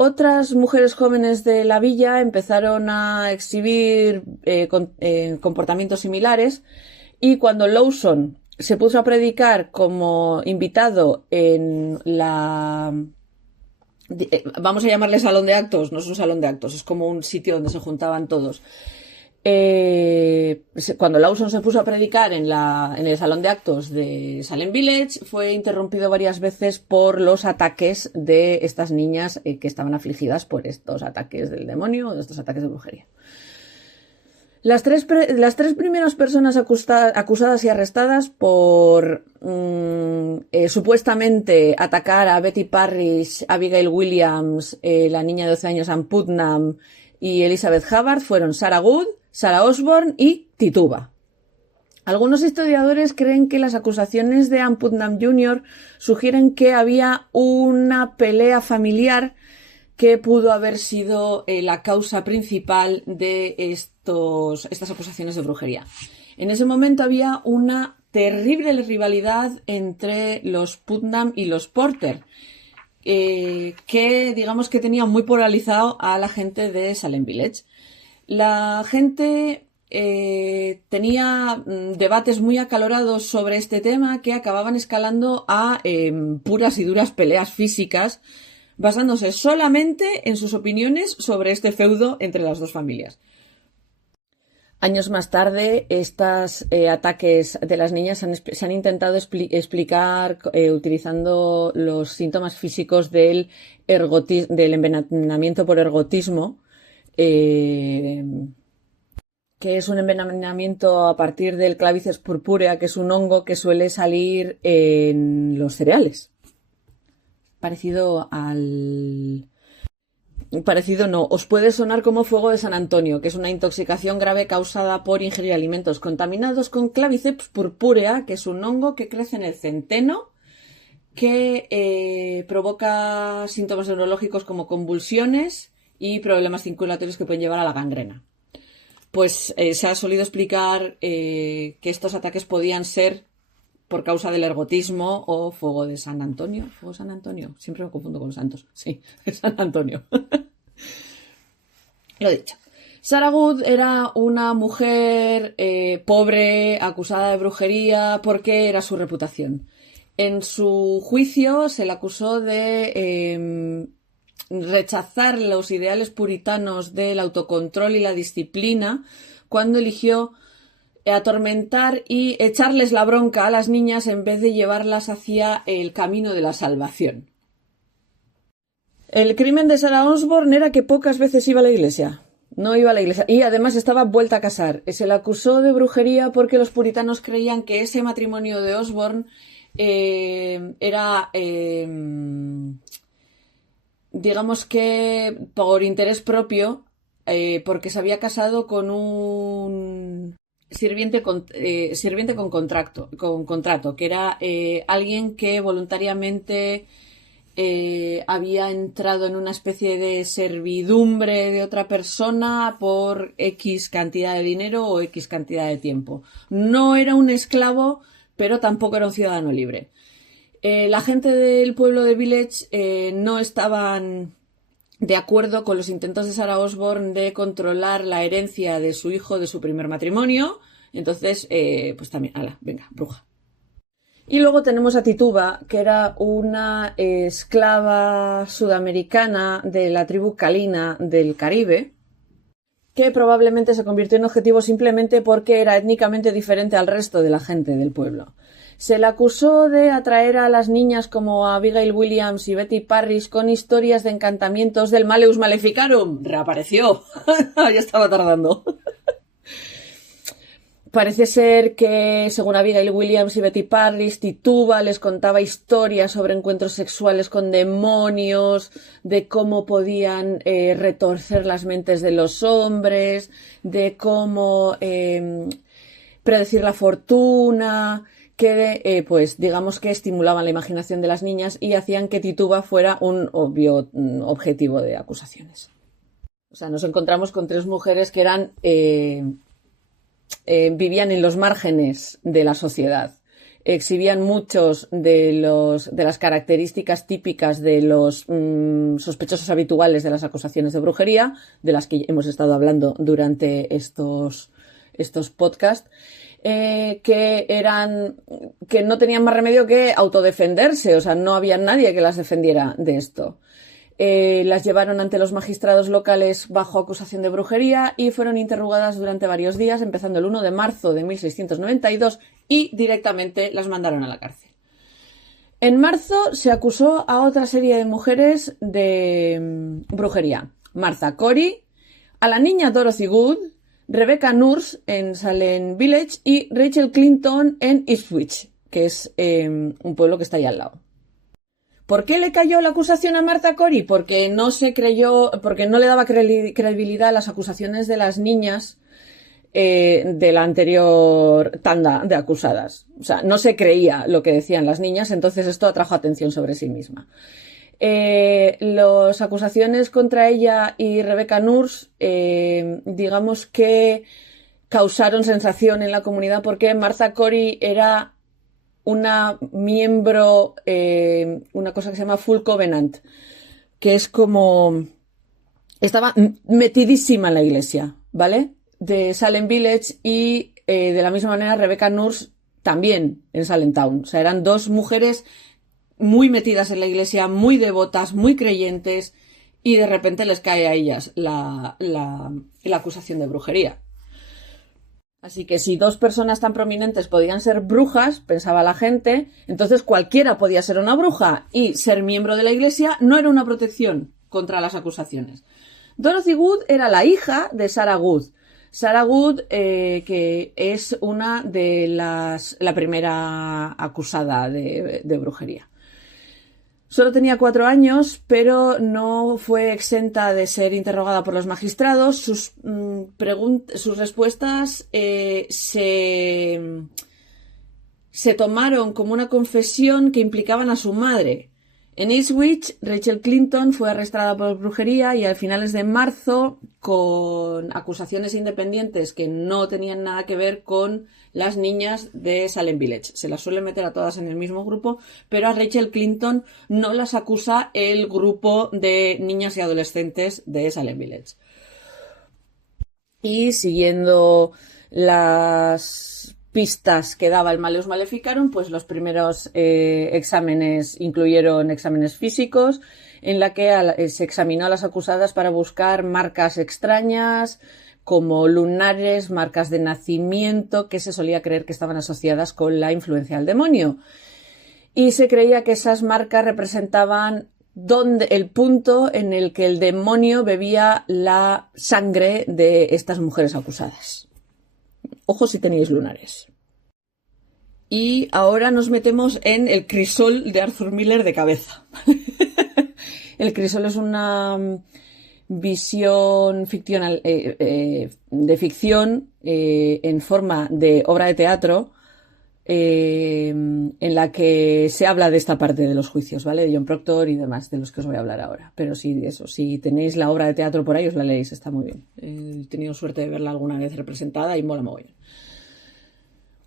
Otras mujeres jóvenes de la villa empezaron a exhibir comportamientos similares, y cuando Lawson se puso a predicar como invitado en vamos a llamarle salón de actos, no es un salón de actos, es como un sitio donde se juntaban todos. Cuando Lawson se puso a predicar en el salón de actos de Salem Village, fue interrumpido varias veces por los ataques de estas niñas que estaban afligidas por estos ataques del demonio, de estos ataques de brujería. Las tres primeras personas acusadas y arrestadas por supuestamente atacar a Betty Parrish, Abigail Williams, la niña de 12 años Ann Putnam y Elizabeth Hubbard fueron Sarah Good, Sarah Osborne y Tituba. Algunos historiadores creen que las acusaciones de Ann Putnam Jr. sugieren que había una pelea familiar que pudo haber sido la causa principal de estas acusaciones de brujería. En ese momento había una terrible rivalidad entre los Putnam y los Porter, que digamos que tenía muy polarizado a la gente de Salem Village. La gente tenía debates muy acalorados sobre este tema que acababan escalando a puras y duras peleas físicas, basándose solamente en sus opiniones sobre este feudo entre las dos familias. Años más tarde, estos ataques de las niñas se han intentado explicar utilizando los síntomas físicos del envenenamiento por ergotismo, que es un envenenamiento a partir del Claviceps purpurea, que es un hongo que suele salir en los cereales. Parecido no, os puede sonar como fuego de San Antonio, que es una intoxicación grave causada por ingerir alimentos contaminados con Claviceps purpurea, que es un hongo que crece en el centeno, que provoca síntomas neurológicos como convulsiones y problemas circulatorios que pueden llevar a la gangrena. Pues se ha solido explicar que estos ataques podían ser por causa del ergotismo o fuego de San Antonio. ¿Fuego de San Antonio? Siempre me confundo con los santos. Sí, San Antonio. Lo dicho. Sarah Good era una mujer pobre, acusada de brujería, porque era su reputación. En su juicio se le acusó de rechazar los ideales puritanos del autocontrol y la disciplina cuando eligió atormentar y echarles la bronca a las niñas en vez de llevarlas hacia el camino de la salvación. El crimen de Sarah Osborne era que pocas veces iba a la iglesia. No iba a la iglesia y además estaba vuelta a casar. Se le acusó de brujería porque los puritanos creían que ese matrimonio de Osborne era, digamos que por interés propio, porque se había casado con un sirviente con contrato, que era alguien que voluntariamente había entrado en una especie de servidumbre de otra persona por X cantidad de dinero o X cantidad de tiempo. No era un esclavo, pero tampoco era un ciudadano libre. La gente del pueblo de Village no estaban de acuerdo con los intentos de Sarah Osborne de controlar la herencia de su hijo de su primer matrimonio. Entonces, pues también, venga, bruja. Y luego tenemos a Tituba, que era una esclava sudamericana de la tribu Calina del Caribe, que probablemente se convirtió en objetivo simplemente porque era étnicamente diferente al resto de la gente del pueblo. Se le acusó de atraer a las niñas como Abigail Williams y Betty Parrish con historias de encantamientos del Maleus Maleficarum. Reapareció. Ya estaba tardando. Parece ser que, según Abigail Williams y Betty Parrish, Tituba les contaba historias sobre encuentros sexuales con demonios, de cómo podían retorcer las mentes de los hombres, de cómo predecir la fortuna, que pues digamos que estimulaban la imaginación de las niñas y hacían que Tituba fuera un obvio objetivo de acusaciones. O sea, nos encontramos con tres mujeres que eran vivían en los márgenes de la sociedad, exhibían muchos de las características típicas de los sospechosos habituales de las acusaciones de brujería, de las que hemos estado hablando durante estos podcasts, que no tenían más remedio que autodefenderse, o sea, no había nadie que las defendiera de esto. Las llevaron ante los magistrados locales bajo acusación de brujería y fueron interrogadas durante varios días, empezando el 1 de marzo de 1692 y directamente las mandaron a la cárcel. En marzo se acusó a otra serie de mujeres de brujería. Martha Corey, a la niña Dorothy Good, Rebecca Nurse en Salem Village y Rachel Clinton en Ipswich, que es un pueblo que está ahí al lado. ¿Por qué le cayó la acusación a Martha Corey? Porque no le daba credibilidad a las acusaciones de las niñas de la anterior tanda de acusadas. O sea, no se creía lo que decían las niñas, entonces esto atrajo atención sobre sí misma. Las acusaciones contra ella y Rebecca Nurse, digamos que causaron sensación en la comunidad porque Martha Corey era una miembro, una cosa que se llama Full Covenant, que es como estaba metidísima en la iglesia, ¿vale? De Salem Village y de la misma manera Rebecca Nurse también en Salem Town. O sea, eran dos mujeres muy metidas en la iglesia, muy devotas, muy creyentes, y de repente les cae a ellas la acusación de brujería. Así que si dos personas tan prominentes podían ser brujas, pensaba la gente, entonces cualquiera podía ser una bruja, y ser miembro de la iglesia no era una protección contra las acusaciones. Dorothy Good era la hija de Sarah Good. Sarah Good, que es una de la primera acusada de brujería. Solo tenía 4 años, pero no fue exenta de ser interrogada por los magistrados. Sus respuestas se tomaron como una confesión que implicaban a su madre. En Ipswich, Rachel Clinton fue arrestada por brujería y a finales de marzo, con acusaciones independientes que no tenían nada que ver con las niñas de Salem Village. Se las suele meter a todas en el mismo grupo, pero a Rachel Clinton no las acusa el grupo de niñas y adolescentes de Salem Village. Y siguiendo las pistas que daba el Malleus Maleficarum, pues los primeros exámenes incluyeron exámenes físicos, en la que se examinó a las acusadas para buscar marcas extrañas, como lunares, marcas de nacimiento, que se solía creer que estaban asociadas con la influencia del demonio. Y se creía que esas marcas representaban el punto en el que el demonio bebía la sangre de estas mujeres acusadas. Ojo si tenéis lunares. Y ahora nos metemos en el crisol de Arthur Miller de cabeza. El crisol es una visión ficcional, de ficción en forma de obra de teatro, en la que se habla de esta parte de los juicios, ¿vale? De John Proctor y demás, de los que os voy a hablar ahora. Pero sí, si tenéis la obra de teatro por ahí, os la leéis, está muy bien. He tenido suerte de verla alguna vez representada y mola mogollón.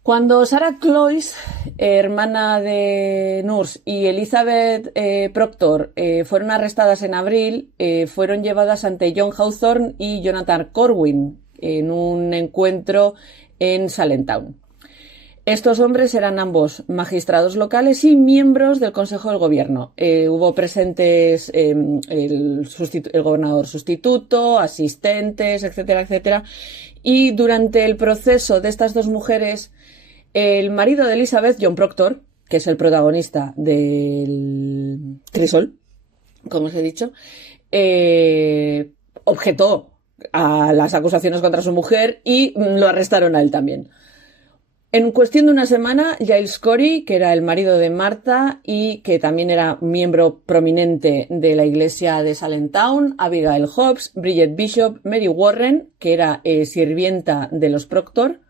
Cuando Sarah Cloyce, hermana de Nurse, y Elizabeth Proctor fueron arrestadas en abril, fueron llevadas ante John Hawthorne y Jonathan Corwin en un encuentro en Salemtown. Estos hombres eran ambos magistrados locales y miembros del Consejo del Gobierno. Hubo presentes el gobernador sustituto, asistentes, etcétera, etcétera. Y durante el proceso de estas dos mujeres, el marido de Elizabeth, John Proctor, que es el protagonista del crisol, como os he dicho, objetó a las acusaciones contra su mujer y lo arrestaron a él también. En cuestión de una semana, Giles Corey, que era el marido de Martha y que también era miembro prominente de la iglesia de Salemtown, Abigail Hobbs, Bridget Bishop, Mary Warren, que era sirvienta de los Proctor,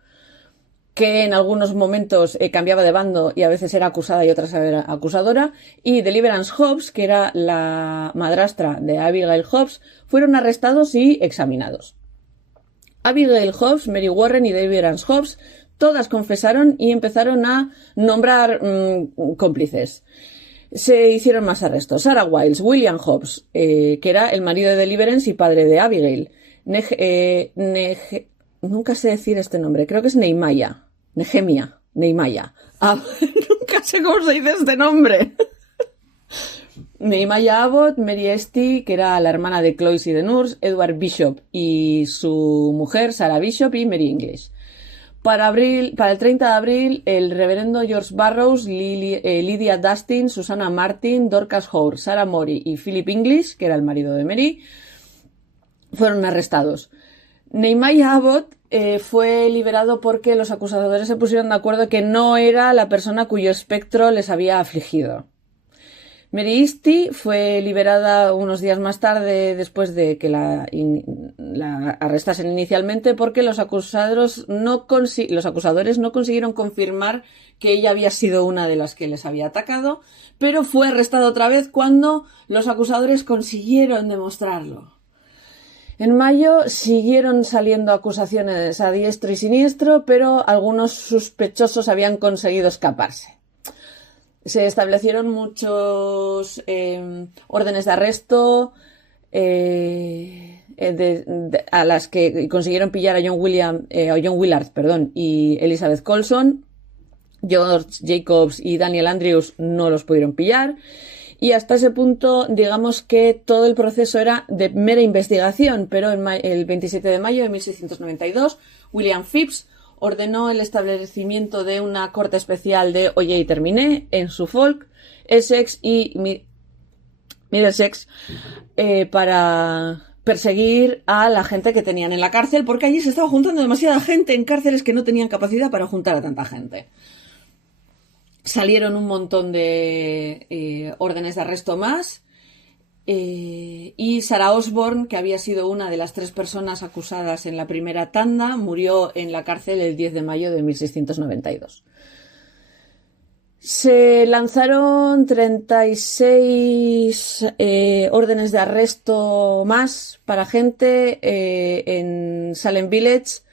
que en algunos momentos cambiaba de bando y a veces era acusada y otras era acusadora, y Deliverance Hobbs, que era la madrastra de Abigail Hobbs, fueron arrestados y examinados. Abigail Hobbs, Mary Warren y Deliverance Hobbs todas confesaron y empezaron a nombrar cómplices. Se hicieron más arrestos. Sarah Wiles, William Hobbs, que era el marido de Deliverance y padre de Abigail. Nunca sé decir este nombre, creo que es Nehemiah. Nunca sé cómo se dice este nombre. Nehemiah Abbott, Mary Esty, que era la hermana de Cloyce y de Nurse, Edward Bishop y su mujer, Sarah Bishop, y Mary English. Para el 30 de abril, el reverendo George Burroughs, Lydia Dustin, Susanna Martin, Dorcas Hoare, Sarah Mori y Philip English, que era el marido de Mary, fueron arrestados. Nehemiah Abbott fue liberado porque los acusadores se pusieron de acuerdo que no era la persona cuyo espectro les había afligido. Mary Esty fue liberada unos días más tarde, después de que la arrestasen inicialmente, porque los acusadores no consiguieron confirmar que ella había sido una de las que les había atacado, pero fue arrestada otra vez cuando los acusadores consiguieron demostrarlo. En mayo siguieron saliendo acusaciones a diestro y siniestro, pero algunos sospechosos habían conseguido escaparse. Se establecieron muchos órdenes de arresto a las que consiguieron pillar a John Willard, y Elizabeth Colson. George Jacobs y Daniel Andrews no los pudieron pillar. Y hasta ese punto, digamos que todo el proceso era de mera investigación, pero el 27 de mayo de 1692, William Phips ordenó el establecimiento de una corte especial de Oye y Terminé en Suffolk, Essex y Middlesex para perseguir a la gente que tenían en la cárcel, porque allí se estaba juntando demasiada gente en cárceles que no tenían capacidad para juntar a tanta gente. Salieron un montón de órdenes de arresto más y Sarah Osborne, que había sido una de las 3 personas acusadas en la primera tanda, murió en la cárcel el 10 de mayo de 1692. Se lanzaron 36 órdenes de arresto más para gente en Salem Village.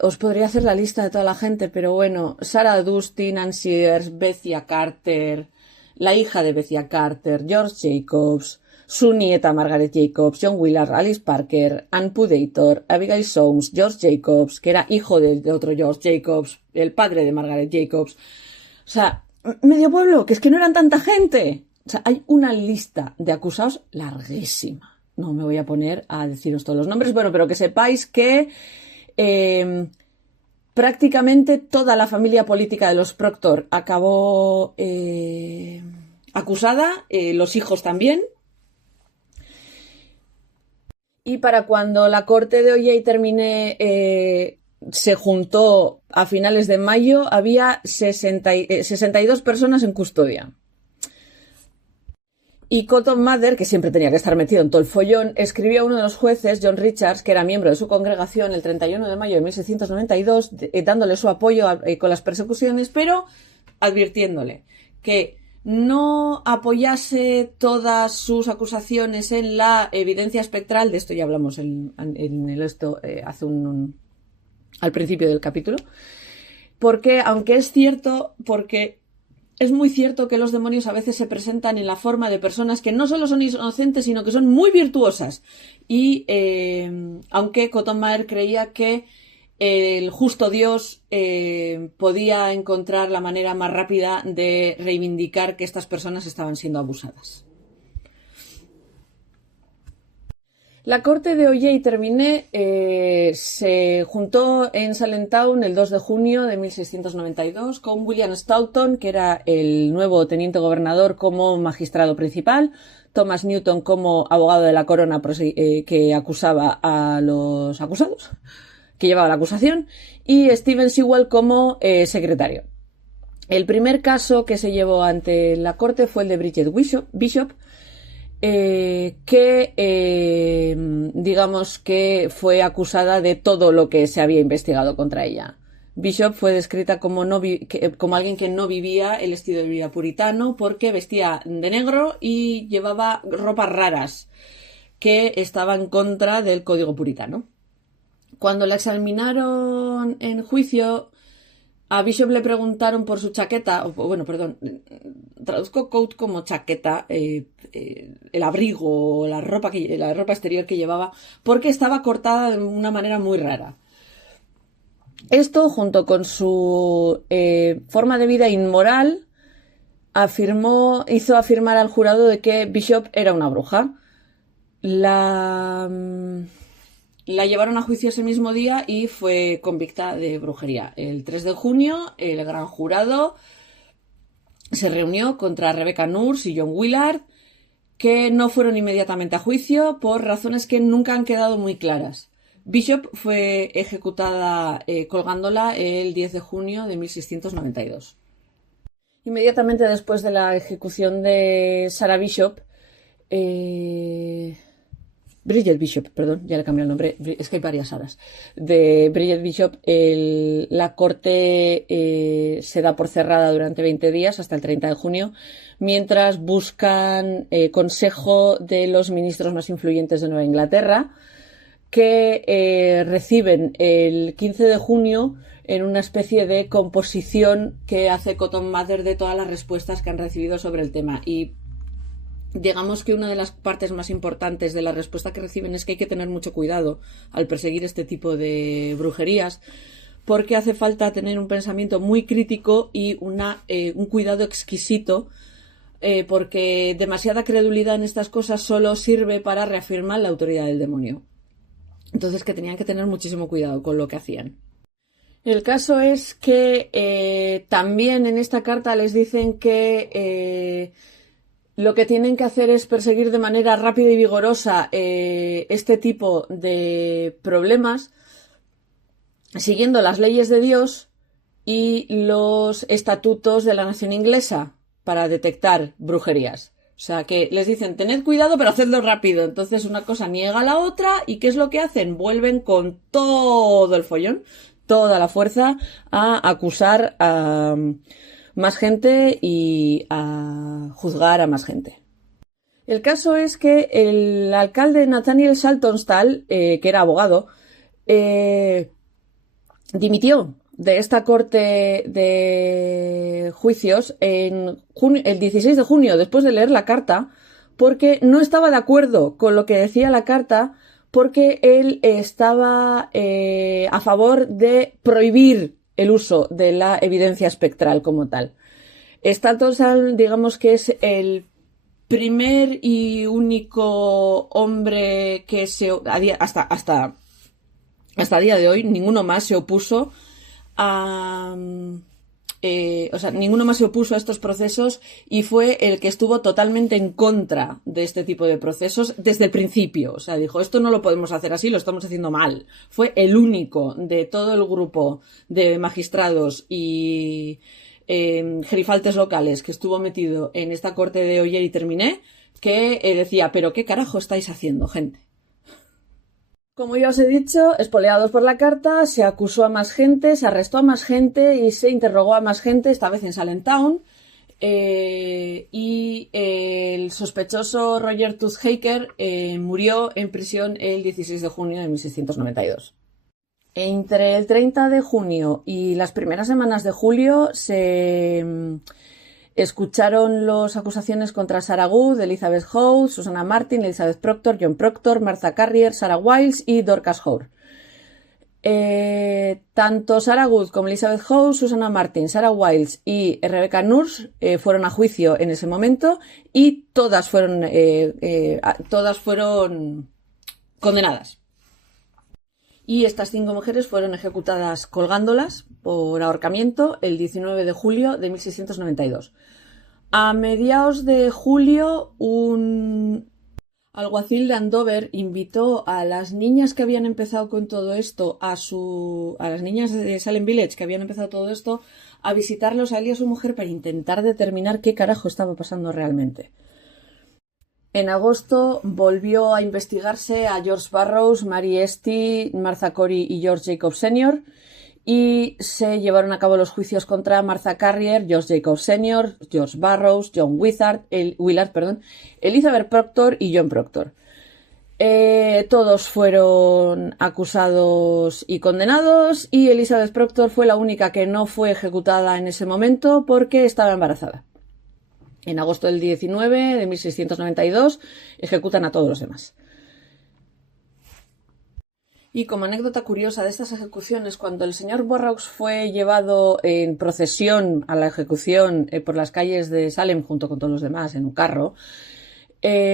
Os podría hacer la lista de toda la gente, pero bueno, Sarah Dusty, Nancy Ears, Bethia Carter, la hija de Bethia Carter, George Jacobs, su nieta Margaret Jacobs, John Willard, Alice Parker, Ann Pudator, Abigail Soames, George Jacobs, que era hijo de otro George Jacobs, el padre de Margaret Jacobs. O sea, medio pueblo, que es que no eran tanta gente. O sea, hay una lista de acusados larguísima. No me voy a poner a deciros todos los nombres, bueno, pero que sepáis que prácticamente toda la familia política de los Proctor acabó acusada, los hijos también. Y para cuando la corte de Oye y Terminé se juntó a finales de mayo, había 62 personas en custodia. Y Cotton Mather, que siempre tenía que estar metido en todo el follón, escribió a uno de los jueces, John Richards, que era miembro de su congregación, el 31 de mayo de 1692, dándole su apoyo con las persecuciones, pero advirtiéndole que no apoyase todas sus acusaciones en la evidencia espectral, de esto ya hablamos al principio del capítulo, porque aunque es cierto, es muy cierto que los demonios a veces se presentan en la forma de personas que no solo son inocentes, sino que son muy virtuosas. Y aunque Cotton Mather creía que el justo Dios podía encontrar la manera más rápida de reivindicar que estas personas estaban siendo abusadas. La corte de Oye y Terminé se juntó en Salem Town el 2 de junio de 1692 con William Stoughton, que era el nuevo teniente gobernador, como magistrado principal, Thomas Newton como abogado de la corona que acusaba a los acusados, que llevaba la acusación, y Stephen Sewell como secretario. El primer caso que se llevó ante la corte fue el de Bridget Bishop, digamos que fue acusada de todo lo que se había investigado contra ella. Bishop fue descrita como alguien que no vivía el estilo de vida puritano porque vestía de negro y llevaba ropas raras que estaban en contra del código puritano. Cuando la examinaron en juicio, a Bishop le preguntaron por su chaqueta, traduzco coat como chaqueta, el abrigo, la ropa exterior que llevaba, porque estaba cortada de una manera muy rara. Esto, junto con su forma de vida inmoral, hizo afirmar al jurado de que Bishop era una bruja. La llevaron a juicio ese mismo día y fue convicta de brujería. El 3 de junio, el gran jurado se reunió contra Rebecca Nurse y John Willard, que no fueron inmediatamente a juicio por razones que nunca han quedado muy claras. Bishop fue ejecutada colgándola el 10 de junio de 1692. Inmediatamente después de la ejecución de Sarah Bishop, Bridget Bishop, perdón, ya le cambié el nombre, es que hay varias Saras. De Bridget Bishop, la corte se da por cerrada durante 20 días hasta el 30 de junio, mientras buscan consejo de los ministros más influyentes de Nueva Inglaterra, que reciben el 15 de junio en una especie de composición que hace Cotton Mather de todas las respuestas que han recibido sobre el tema. Y digamos que una de las partes más importantes de la respuesta que reciben es que hay que tener mucho cuidado al perseguir este tipo de brujerías, porque hace falta tener un pensamiento muy crítico y un cuidado exquisito, porque demasiada credulidad en estas cosas solo sirve para reafirmar la autoridad del demonio. Entonces que tenían que tener muchísimo cuidado con lo que hacían. El caso es que también en esta carta les dicen que lo que tienen que hacer es perseguir de manera rápida y vigorosa este tipo de problemas, siguiendo las leyes de Dios y los estatutos de la nación inglesa para detectar brujerías. O sea, que les dicen, tened cuidado, pero hacedlo rápido. Entonces una cosa niega a la otra, ¿y qué es lo que hacen? Vuelven con todo el follón, toda la fuerza, a acusar a más gente y a juzgar a más gente. El caso es que el alcalde Nathaniel Saltonstall, que era abogado, dimitió de esta corte de juicios el 16 de junio, después de leer la carta, porque no estaba de acuerdo con lo que decía la carta, porque él estaba a favor de prohibir el uso de la evidencia espectral como tal. Saltonstall, digamos que es el primer y único hombre que hasta día de hoy, ninguno más se opuso ninguno más se opuso a estos procesos y fue el que estuvo totalmente en contra de este tipo de procesos desde el principio. O sea, dijo, esto no lo podemos hacer así, lo estamos haciendo mal. Fue el único de todo el grupo de magistrados y gerifaltes locales que estuvo metido en esta corte de Oyer y Terminé que decía, pero ¿qué carajo estáis haciendo, gente? Como ya os he dicho, espoleados por la carta, se acusó a más gente, se arrestó a más gente y se interrogó a más gente, esta vez en Salem Town. Y el sospechoso Roger Toothhaker murió en prisión el 16 de junio de 1692. Entre el 30 de junio y las primeras semanas de julio se escucharon las acusaciones contra Sarah Good, Elizabeth Howe, Susanna Martin, Elizabeth Proctor, John Proctor, Martha Carrier, Sarah Wiles y Dorcas Howe. Tanto Sarah Good como Elizabeth Howe, Susanna Martin, Sarah Wiles y Rebecca Nurse fueron a juicio en ese momento y todas fueron condenadas. Y estas 5 mujeres fueron ejecutadas colgándolas por ahorcamiento el 19 de julio de 1692. A mediados de julio, un alguacil de Andover invitó a las niñas que habían empezado con todo esto, a las niñas de Salem Village que habían empezado todo esto, a visitarlos a él y a su mujer para intentar determinar qué carajo estaba pasando realmente. En agosto volvió a investigarse a George Burroughs, Mary Esty, Martha Corey y George Jacobs Sr. y se llevaron a cabo los juicios contra Martha Carrier, George Jacobs Sr., George Burroughs, John Willard, Elizabeth Proctor y John Proctor. Todos fueron acusados y condenados y Elizabeth Proctor fue la única que no fue ejecutada en ese momento porque estaba embarazada. En agosto del 19 de 1692 ejecutan a todos los demás. Y como anécdota curiosa de estas ejecuciones, cuando el señor Burroughs fue llevado en procesión a la ejecución por las calles de Salem junto con todos los demás en un carro,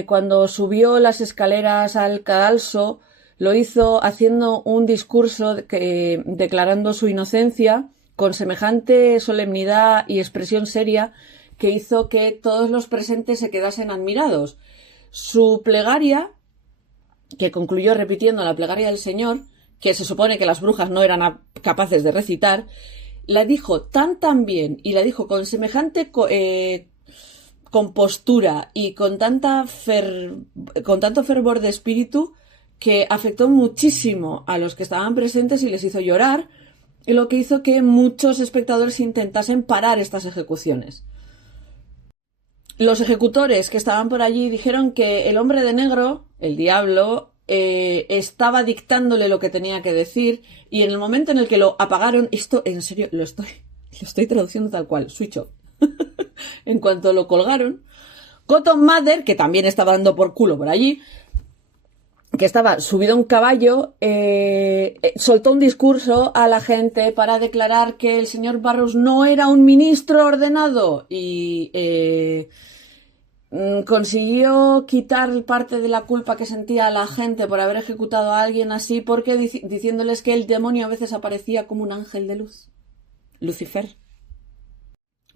cuando subió las escaleras al cadalso, lo hizo haciendo un discurso declarando su inocencia con semejante solemnidad y expresión seria que hizo que todos los presentes se quedasen admirados. Su plegaria, que concluyó repitiendo la plegaria del Señor, que se supone que las brujas no eran capaces de recitar, la dijo tan bien y la dijo con semejante compostura y con tanto fervor de espíritu que afectó muchísimo a los que estaban presentes y les hizo llorar, y lo que hizo que muchos espectadores intentasen parar estas ejecuciones. Los ejecutores que estaban por allí dijeron que el hombre de negro, el diablo, estaba dictándole lo que tenía que decir, y en el momento en el que lo apagaron, esto en serio lo estoy traduciendo tal cual, switch off. En cuanto lo colgaron, Cotton Mather, que también estaba dando por culo por allí, que estaba subido a un caballo, soltó un discurso a la gente para declarar que el señor Burrows no era un ministro ordenado y consiguió quitar parte de la culpa que sentía la gente por haber ejecutado a alguien así, porque diciéndoles que el demonio a veces aparecía como un ángel de luz. Lucifer.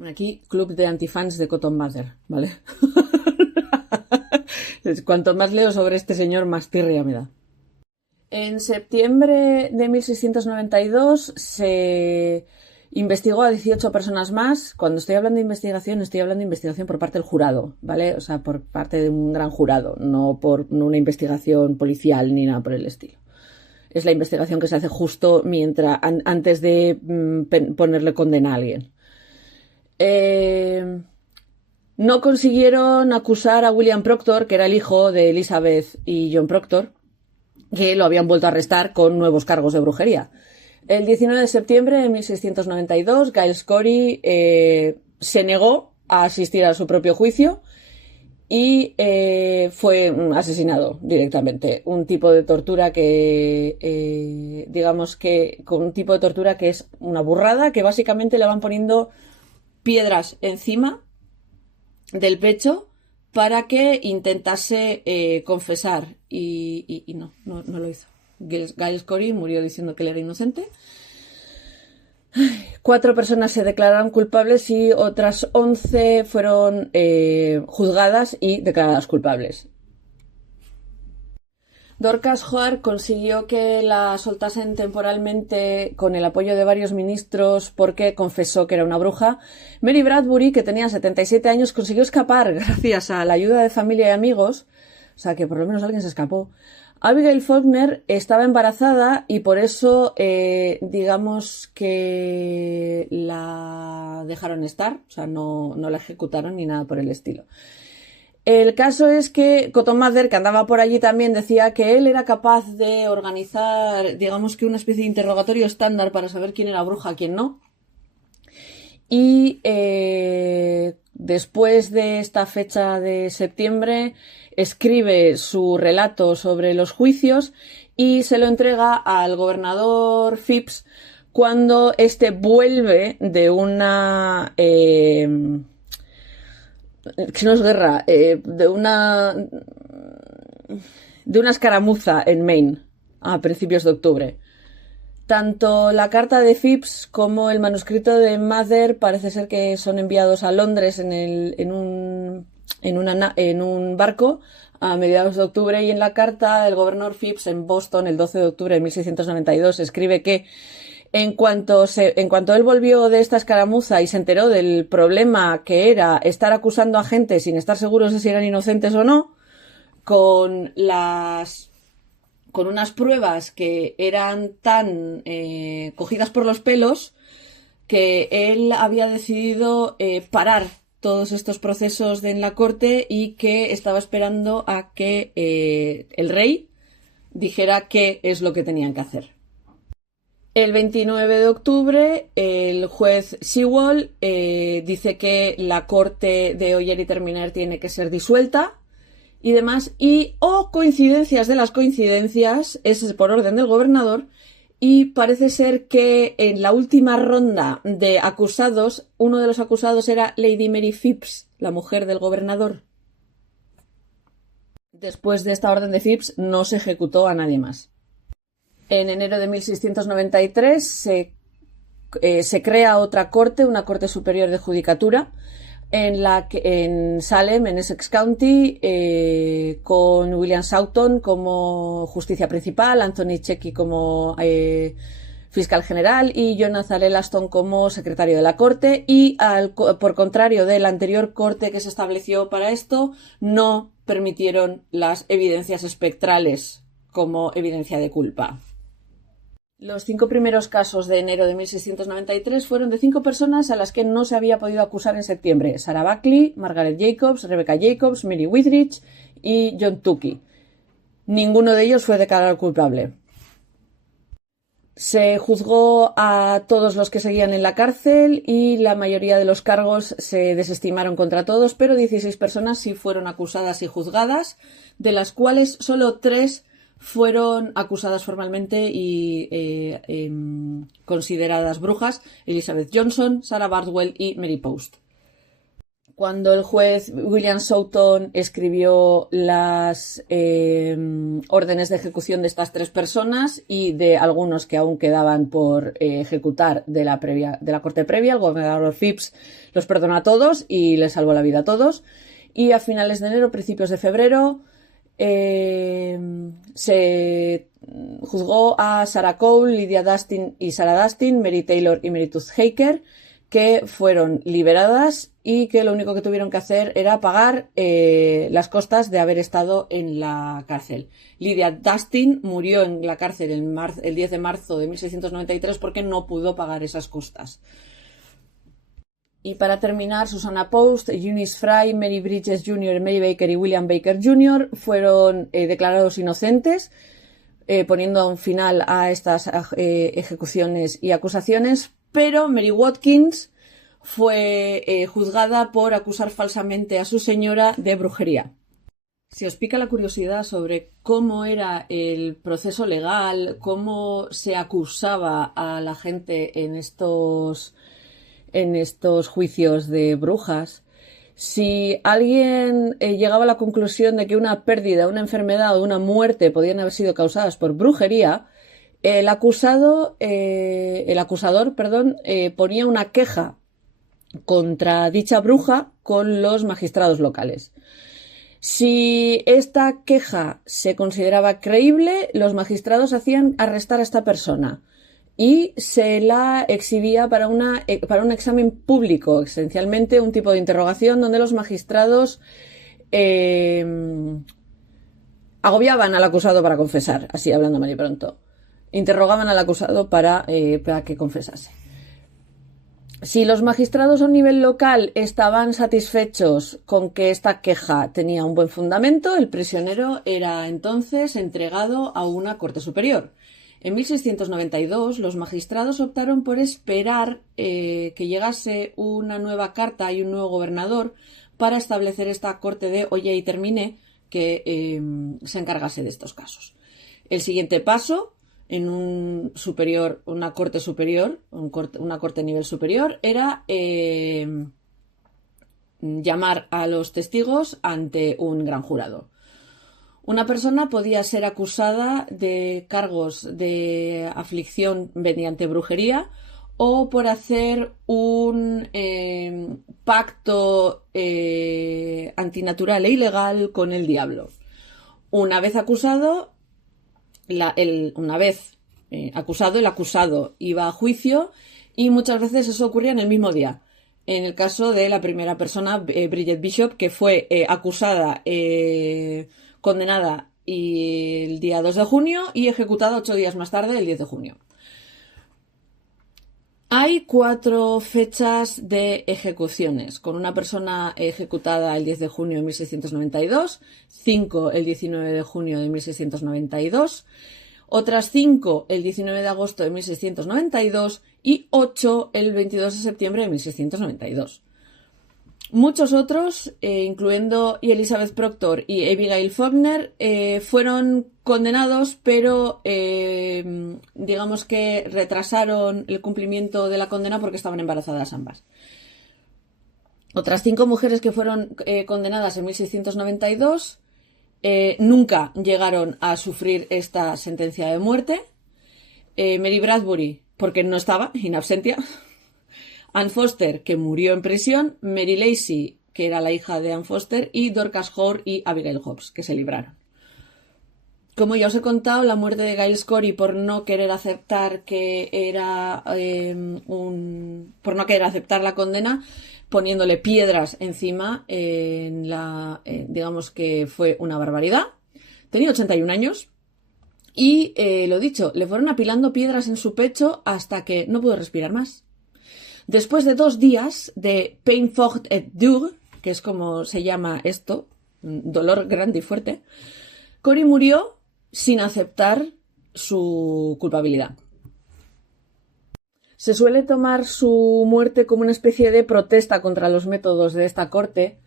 Aquí, club de antifans de Cotton Mather, ¿vale? Cuanto más leo sobre este señor, más tirria me da. En septiembre de 1692 se investigó a 18 personas más. Cuando estoy hablando de investigación por parte del jurado, ¿vale? O sea, por parte de un gran jurado, no por una investigación policial ni nada por el estilo. Es la investigación que se hace justo antes de ponerle condena a alguien. No consiguieron acusar a William Proctor, que era el hijo de Elizabeth y John Proctor, que lo habían vuelto a arrestar con nuevos cargos de brujería. El 19 de septiembre de 1692, Giles Corey se negó a asistir a su propio juicio y fue asesinado directamente. Un tipo de tortura que, con un tipo de tortura que es una burrada, que básicamente le van poniendo piedras encima del pecho para que intentase confesar y no lo hizo. Giles Corey murió diciendo que él era inocente. 4 personas se declararon culpables y otras 11 fueron juzgadas y declaradas culpables. Dorcas Hoare consiguió que la soltasen temporalmente con el apoyo de varios ministros porque confesó que era una bruja. Mary Bradbury, que tenía 77 años, consiguió escapar gracias a la ayuda de familia y amigos, o sea que por lo menos alguien se escapó. Abigail Faulkner estaba embarazada y por eso digamos que la dejaron estar, o sea, no la ejecutaron ni nada por el estilo. El caso es que Cotton Mather, que andaba por allí también, decía que él era capaz de organizar, digamos que una especie de interrogatorio estándar para saber quién era bruja, quién no. Y después de esta fecha de septiembre, escribe su relato sobre los juicios y se lo entrega al gobernador Phips cuando éste vuelve de una... que no es guerra, de una escaramuza en Maine a principios de octubre. Tanto la carta de Phips como el manuscrito de Mather parece ser que son enviados a Londres en un barco a mediados de octubre, y en la carta el gobernador Phips en Boston el 12 de octubre de 1692 escribe que en cuanto él volvió de esta escaramuza y se enteró del problema que era estar acusando a gente sin estar seguros de si eran inocentes o no, con unas pruebas que eran tan cogidas por los pelos, que él había decidido parar todos estos procesos en la corte y que estaba esperando a que el rey dijera qué es lo que tenían que hacer. El 29 de octubre, el juez Sewall dice que la corte de Oyer y Terminer tiene que ser disuelta y demás, y coincidencias de las coincidencias, es por orden del gobernador, y parece ser que en la última ronda de acusados, uno de los acusados era Lady Mary Phips, la mujer del gobernador. Después de esta orden de Phips no se ejecutó a nadie más. En enero de 1693 se crea otra corte, una corte superior de judicatura, en Salem, en Essex County, con William Soughton como justicia principal, Anthony Checky como fiscal general y Jonathan Ellaston como secretario de la corte, y por contrario de la anterior corte que se estableció para esto, no permitieron las evidencias espectrales como evidencia de culpa. Los 5 primeros casos de enero de 1693 fueron de 5 personas a las que no se había podido acusar en septiembre: Sarah Buckley, Margaret Jacobs, Rebecca Jacobs, Mary Withridge y John Tukey. Ninguno de ellos fue declarado culpable. Se juzgó a todos los que seguían en la cárcel y la mayoría de los cargos se desestimaron contra todos, pero 16 personas sí fueron acusadas y juzgadas, de las cuales solo 3 fueron acusadas formalmente y consideradas brujas Elizabeth Johnson, Sarah Bardwell y Mary Post. Cuando el juez William Soughton escribió las órdenes de ejecución de estas 3 personas y de algunos que aún quedaban por ejecutar de la corte previa, el gobernador Phipps los perdonó a todos y les salvó la vida a todos. Y a finales de enero, principios de febrero, se juzgó a Sarah Cole, Lydia Dustin y Sarah Dustin, Mary Taylor y Meredith Haker, que fueron liberadas y que lo único que tuvieron que hacer era pagar las costas de haber estado en la cárcel. Lydia Dustin murió en la cárcel el 10 de marzo de 1693 porque no pudo pagar esas costas. Y para terminar, Susanna Post, Eunice Fry, Mary Bridges Jr., Mary Baker y William Baker Jr. fueron declarados inocentes, poniendo un final a estas ejecuciones y acusaciones, pero Mary Watkins fue juzgada por acusar falsamente a su señora de brujería. Si os pica la curiosidad sobre cómo era el proceso legal, cómo se acusaba a la gente en estos juicios de brujas, si alguien llegaba a la conclusión de que una pérdida, una enfermedad o una muerte podían haber sido causadas por brujería, el acusador, ponía una queja contra dicha bruja con los magistrados locales. Si esta queja se consideraba creíble, los magistrados hacían arrestar a esta persona y se la exhibía para un examen público, esencialmente un tipo de interrogación donde los magistrados agobiaban al acusado para confesar, así hablando mal y pronto. Interrogaban al acusado para que confesase. Si los magistrados a un nivel local estaban satisfechos con que esta queja tenía un buen fundamento, el prisionero era entonces entregado a una corte superior. En 1692 los magistrados optaron por esperar que llegase una nueva carta y un nuevo gobernador para establecer esta corte de oye y terminé que se encargase de estos casos. El siguiente paso en una corte superior, una corte a nivel superior, era llamar a los testigos ante un gran jurado. Una persona podía ser acusada de cargos de aflicción mediante brujería o por hacer un pacto antinatural e ilegal con el diablo. Una vez acusado, el acusado iba a juicio y muchas veces eso ocurría en el mismo día. En el caso de la primera persona, Bridget Bishop, que fue acusada, condenada el día 2 de junio y ejecutada 8 días más tarde, el 10 de junio. Hay 4 fechas de ejecuciones, con una persona ejecutada el 10 de junio de 1692, 5 el 19 de junio de 1692, otras 5 el 19 de agosto de 1692 y 8 el 22 de septiembre de 1692. Muchos otros, incluyendo Elizabeth Proctor y Abigail Faulkner, fueron condenados, pero digamos que retrasaron el cumplimiento de la condena porque estaban embarazadas ambas. Otras 5 mujeres que fueron condenadas en 1692 nunca llegaron a sufrir esta sentencia de muerte. Mary Bradbury, porque no estaba, in absentia. Anne Foster, que murió en prisión, Mary Lacy, que era la hija de Anne Foster, y Dorcas Hoare y Abigail Hobbs, que se libraron. Como ya os he contado, la muerte de Giles Corey por no querer aceptar por no querer aceptar la condena, poniéndole piedras encima, digamos que fue una barbaridad. Tenía 81 años y, lo dicho, le fueron apilando piedras en su pecho hasta que no pudo respirar más. Después de 2 días de peine forte et dure, que es como se llama esto, dolor grande y fuerte, Corey murió sin aceptar su culpabilidad. Se suele tomar su muerte como una especie de protesta contra los métodos de esta corte,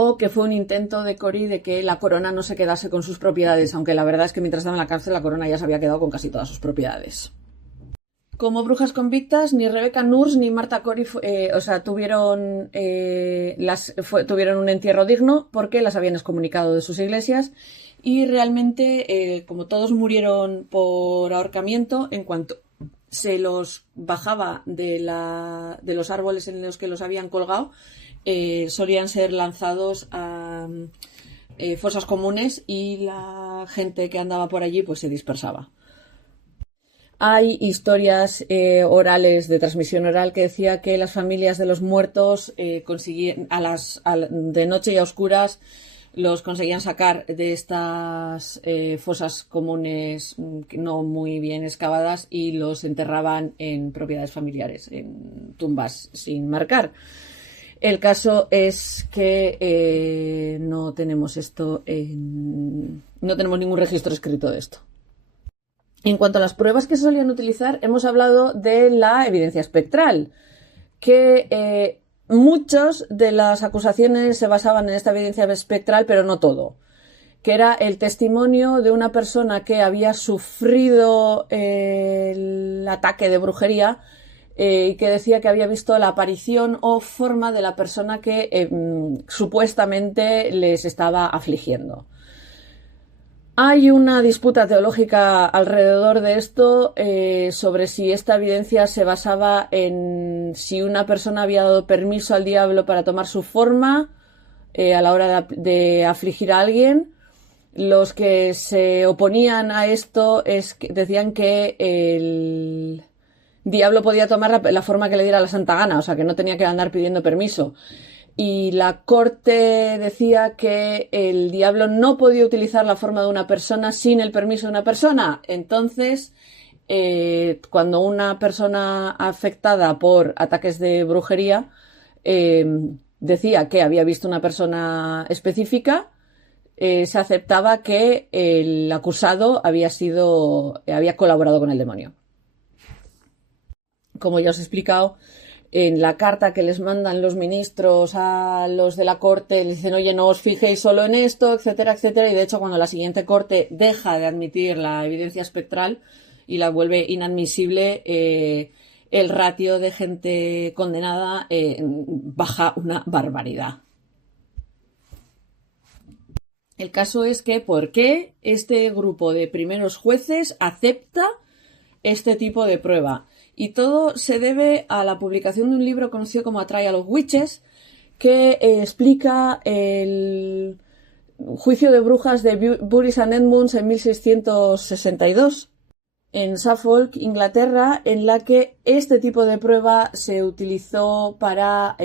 o que fue un intento de Corey de que la corona no se quedase con sus propiedades, aunque la verdad es que mientras estaba en la cárcel la corona ya se había quedado con casi todas sus propiedades. Como brujas convictas, ni Rebecca Nurse ni Martha Corey tuvieron un entierro digno porque las habían excommunicado de sus iglesias y realmente, como todos murieron por ahorcamiento, en cuanto se los bajaba de los árboles en los que los habían colgado, solían ser lanzados a fosas comunes y la gente que andaba por allí pues se dispersaba. Hay historias orales, de transmisión oral, que decía que las familias de los muertos conseguían de noche y a oscuras los conseguían sacar de estas fosas comunes no muy bien excavadas y los enterraban en propiedades familiares, en tumbas sin marcar. El caso es que no tenemos ningún registro escrito de esto. En cuanto a las pruebas que se solían utilizar, hemos hablado de la evidencia espectral, que muchas de las acusaciones se basaban en esta evidencia espectral, pero no todo, que era el testimonio de una persona que había sufrido el ataque de brujería y que decía que había visto la aparición o forma de la persona que supuestamente les estaba afligiendo. Hay una disputa teológica alrededor de esto sobre si esta evidencia se basaba en si una persona había dado permiso al diablo para tomar su forma a la hora de afligir a alguien. Los que se oponían a esto decían que el diablo podía tomar la forma que le diera la santa gana, o sea que no tenía que andar pidiendo permiso. Y la corte decía que el diablo no podía utilizar la forma de una persona sin el permiso de una persona. Entonces, cuando una persona afectada por ataques de brujería decía que había visto una persona específica, se aceptaba que el acusado había colaborado con el demonio. Como ya os he explicado, en la carta que les mandan los ministros a los de la corte, les dicen, oye, no os fijéis solo en esto, etcétera, etcétera, y de hecho cuando la siguiente corte deja de admitir la evidencia espectral y la vuelve inadmisible, el ratio de gente condenada baja una barbaridad. El caso es que, ¿por qué este grupo de primeros jueces acepta este tipo de prueba? Y todo se debe a la publicación de un libro conocido como A Trial of Witches, que explica el juicio de brujas de Bury and Edmunds en 1662 en Suffolk, Inglaterra, en la que este tipo de prueba se utilizó para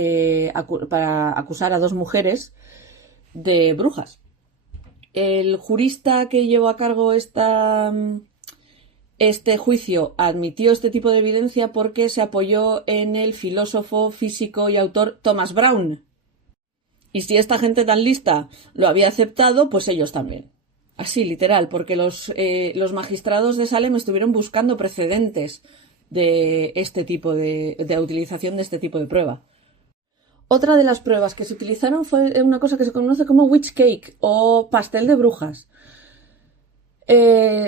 acusar a 2 mujeres de brujas. El jurista que llevó a cargo este juicio admitió este tipo de evidencia porque se apoyó en el filósofo, físico y autor Thomas Brown. Y si esta gente tan lista lo había aceptado, pues ellos también. Así, literal, porque los magistrados de Salem estuvieron buscando precedentes de este tipo de utilización de este tipo de prueba. Otra de las pruebas que se utilizaron fue una cosa que se conoce como witch cake o pastel de brujas.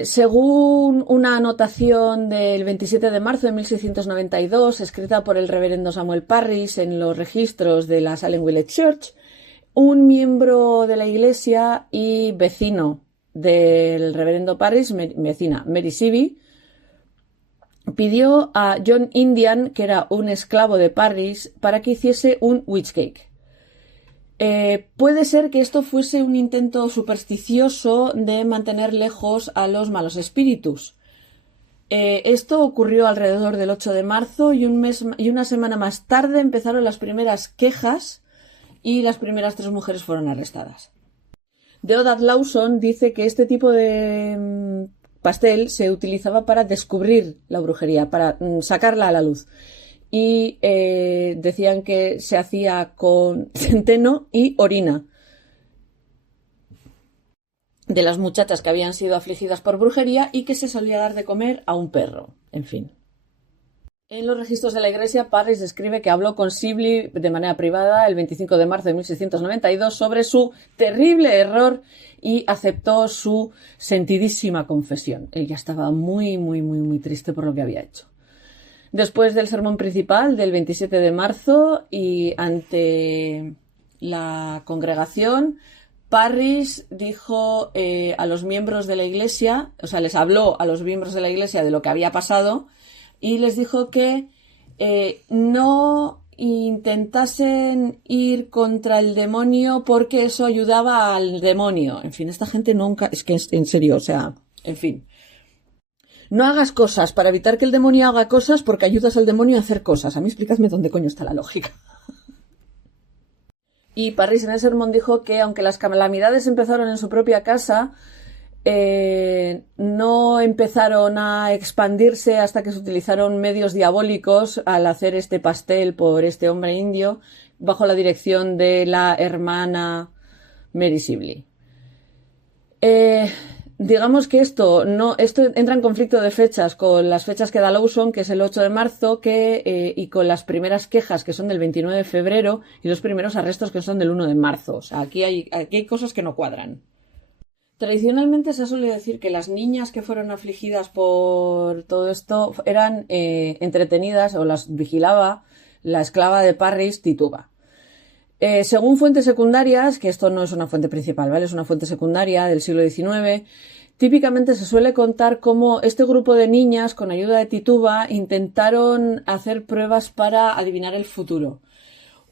Según una anotación del 27 de marzo de 1692, escrita por el reverendo Samuel Parris en los registros de la Salem Village Church, un miembro de la iglesia y vecino del reverendo Parris, vecina Mary Seavey, pidió a John Indian, que era un esclavo de Parris, para que hiciese un witch cake. Puede ser que esto fuese un intento supersticioso de mantener lejos a los malos espíritus. Esto ocurrió alrededor del 8 de marzo y una semana más tarde empezaron las primeras quejas y las primeras 3 mujeres fueron arrestadas. Deodat Lawson dice que este tipo de pastel se utilizaba para descubrir la brujería, para sacarla a la luz. Y decían que se hacía con centeno y orina de las muchachas que habían sido afligidas por brujería y que se solía dar de comer a un perro. En fin. En los registros de la Iglesia, Parris describe que habló con Sibley de manera privada el 25 de marzo de 1692 sobre su terrible error y aceptó su sentidísima confesión. Él ya estaba muy triste por lo que había hecho. Después del sermón principal del 27 de marzo y ante la congregación, Parris dijo a los miembros de la Iglesia, o sea, les habló a los miembros de la Iglesia de lo que había pasado y les dijo que no intentasen ir contra el demonio porque eso ayudaba al demonio. En fin, esta gente nunca... Es que en serio, o sea, en fin. No hagas cosas para evitar que el demonio haga cosas porque ayudas al demonio a hacer cosas. A mí explícame dónde coño está la lógica. Y Parris en el sermón dijo que aunque las calamidades empezaron en su propia casa, no empezaron a expandirse hasta que se utilizaron medios diabólicos al hacer este pastel por este hombre indio bajo la dirección de la hermana Mary Sibley. Digamos que esto entra en conflicto de fechas con las fechas que da Lawson, que es el 8 de marzo, y con las primeras quejas, que son del 29 de febrero, y los primeros arrestos, que son del 1 de marzo. O sea, aquí hay cosas que no cuadran. Tradicionalmente se suele decir que las niñas que fueron afligidas por todo esto eran entretenidas o las vigilaba la esclava de Parris, Tituba. Según fuentes secundarias, que esto no es una fuente principal, ¿vale? Es una fuente secundaria del siglo XIX, típicamente se suele contar cómo este grupo de niñas, con ayuda de Tituba, intentaron hacer pruebas para adivinar el futuro.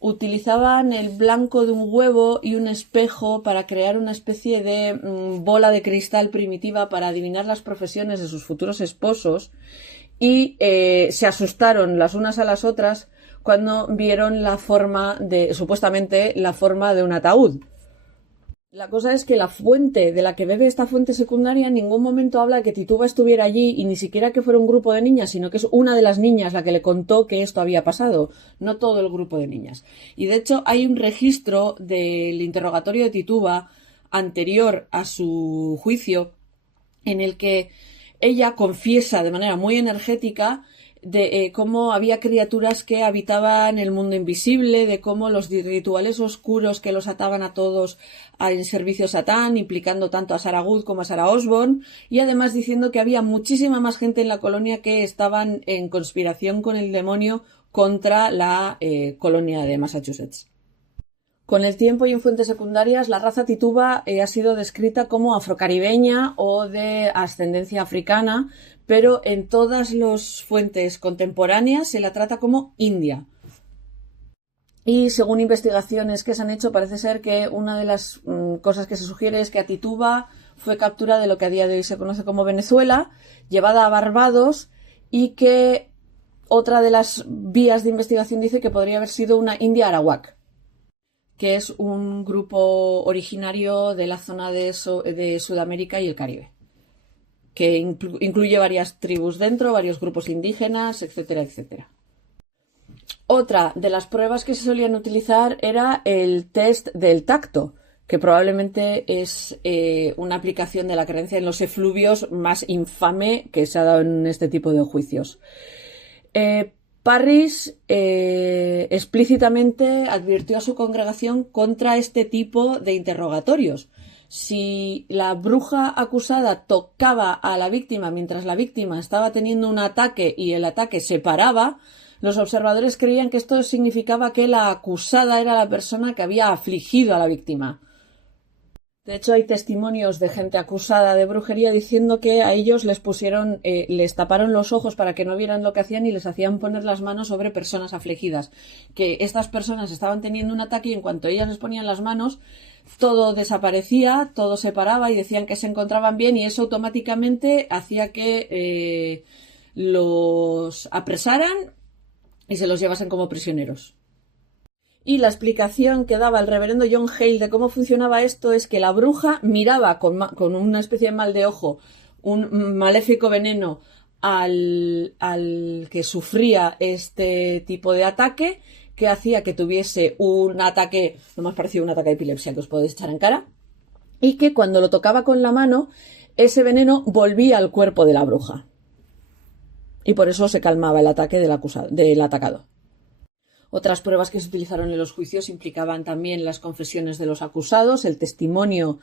Utilizaban el blanco de un huevo y un espejo para crear una especie de bola de cristal primitiva para adivinar las profesiones de sus futuros esposos y se asustaron las unas a las otras cuando vieron supuestamente la forma de un ataúd. La cosa es que la fuente de la que bebe esta fuente secundaria en ningún momento habla de que Tituba estuviera allí y ni siquiera que fuera un grupo de niñas, sino que es una de las niñas la que le contó que esto había pasado, no todo el grupo de niñas. Y de hecho hay un registro del interrogatorio de Tituba anterior a su juicio en el que ella confiesa de manera muy energética de cómo había criaturas que habitaban el mundo invisible, de cómo los rituales oscuros que los ataban a todos en servicio a Satán, implicando tanto a Sarah Good como a Sarah Osborne, y además diciendo que había muchísima más gente en la colonia que estaban en conspiración con el demonio contra la colonia de Massachusetts. Con el tiempo y en fuentes secundarias, la raza Tituba ha sido descrita como afrocaribeña o de ascendencia africana, pero en todas las fuentes contemporáneas se la trata como india. Y según investigaciones que se han hecho, parece ser que una de las cosas que se sugiere es que a Tituba fue capturada de lo que a día de hoy se conoce como Venezuela, llevada a Barbados, y que otra de las vías de investigación dice que podría haber sido una india arawak, que es un grupo originario de la zona de Sudamérica y el Caribe, que incluye varias tribus dentro, varios grupos indígenas, etcétera, etcétera. Otra de las pruebas que se solían utilizar era el test del tacto, que probablemente es una aplicación de la creencia en los efluvios más infame que se ha dado en este tipo de juicios. Parris explícitamente advirtió a su congregación contra este tipo de interrogatorios. Si la bruja acusada tocaba a la víctima mientras la víctima estaba teniendo un ataque y el ataque se paraba, los observadores creían que esto significaba que la acusada era la persona que había afligido a la víctima. De hecho, hay testimonios de gente acusada de brujería diciendo que a ellos les taparon los ojos para que no vieran lo que hacían y les hacían poner las manos sobre personas afligidas. Que estas personas estaban teniendo un ataque y en cuanto ellas les ponían las manos, todo desaparecía, todo se paraba y decían que se encontraban bien y eso automáticamente hacía que los apresaran y se los llevasen como prisioneros. Y la explicación que daba el reverendo John Hale de cómo funcionaba esto es que la bruja miraba con una especie de mal de ojo un maléfico veneno al que sufría este tipo de ataque, que hacía que tuviese un ataque, lo más parecido a un ataque de epilepsia que os podéis echar en cara, y que cuando lo tocaba con la mano, ese veneno volvía al cuerpo de la bruja. y por eso se calmaba el ataque del atacado. Otras pruebas que se utilizaron en los juicios implicaban también las confesiones de los acusados, el testimonio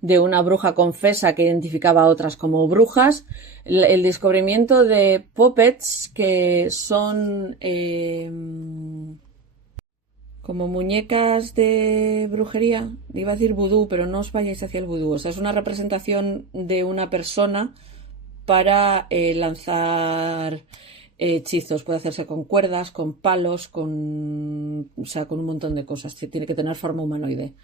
de una bruja confesa que identificaba a otras como brujas, el descubrimiento de puppets, que son como muñecas de brujería. Iba a decir vudú, pero no os vayáis hacia el vudú. O sea, es una representación de una persona para lanzar hechizos. Puede hacerse con cuerdas, con palos, con un montón de cosas. Tiene que tener forma humanoide.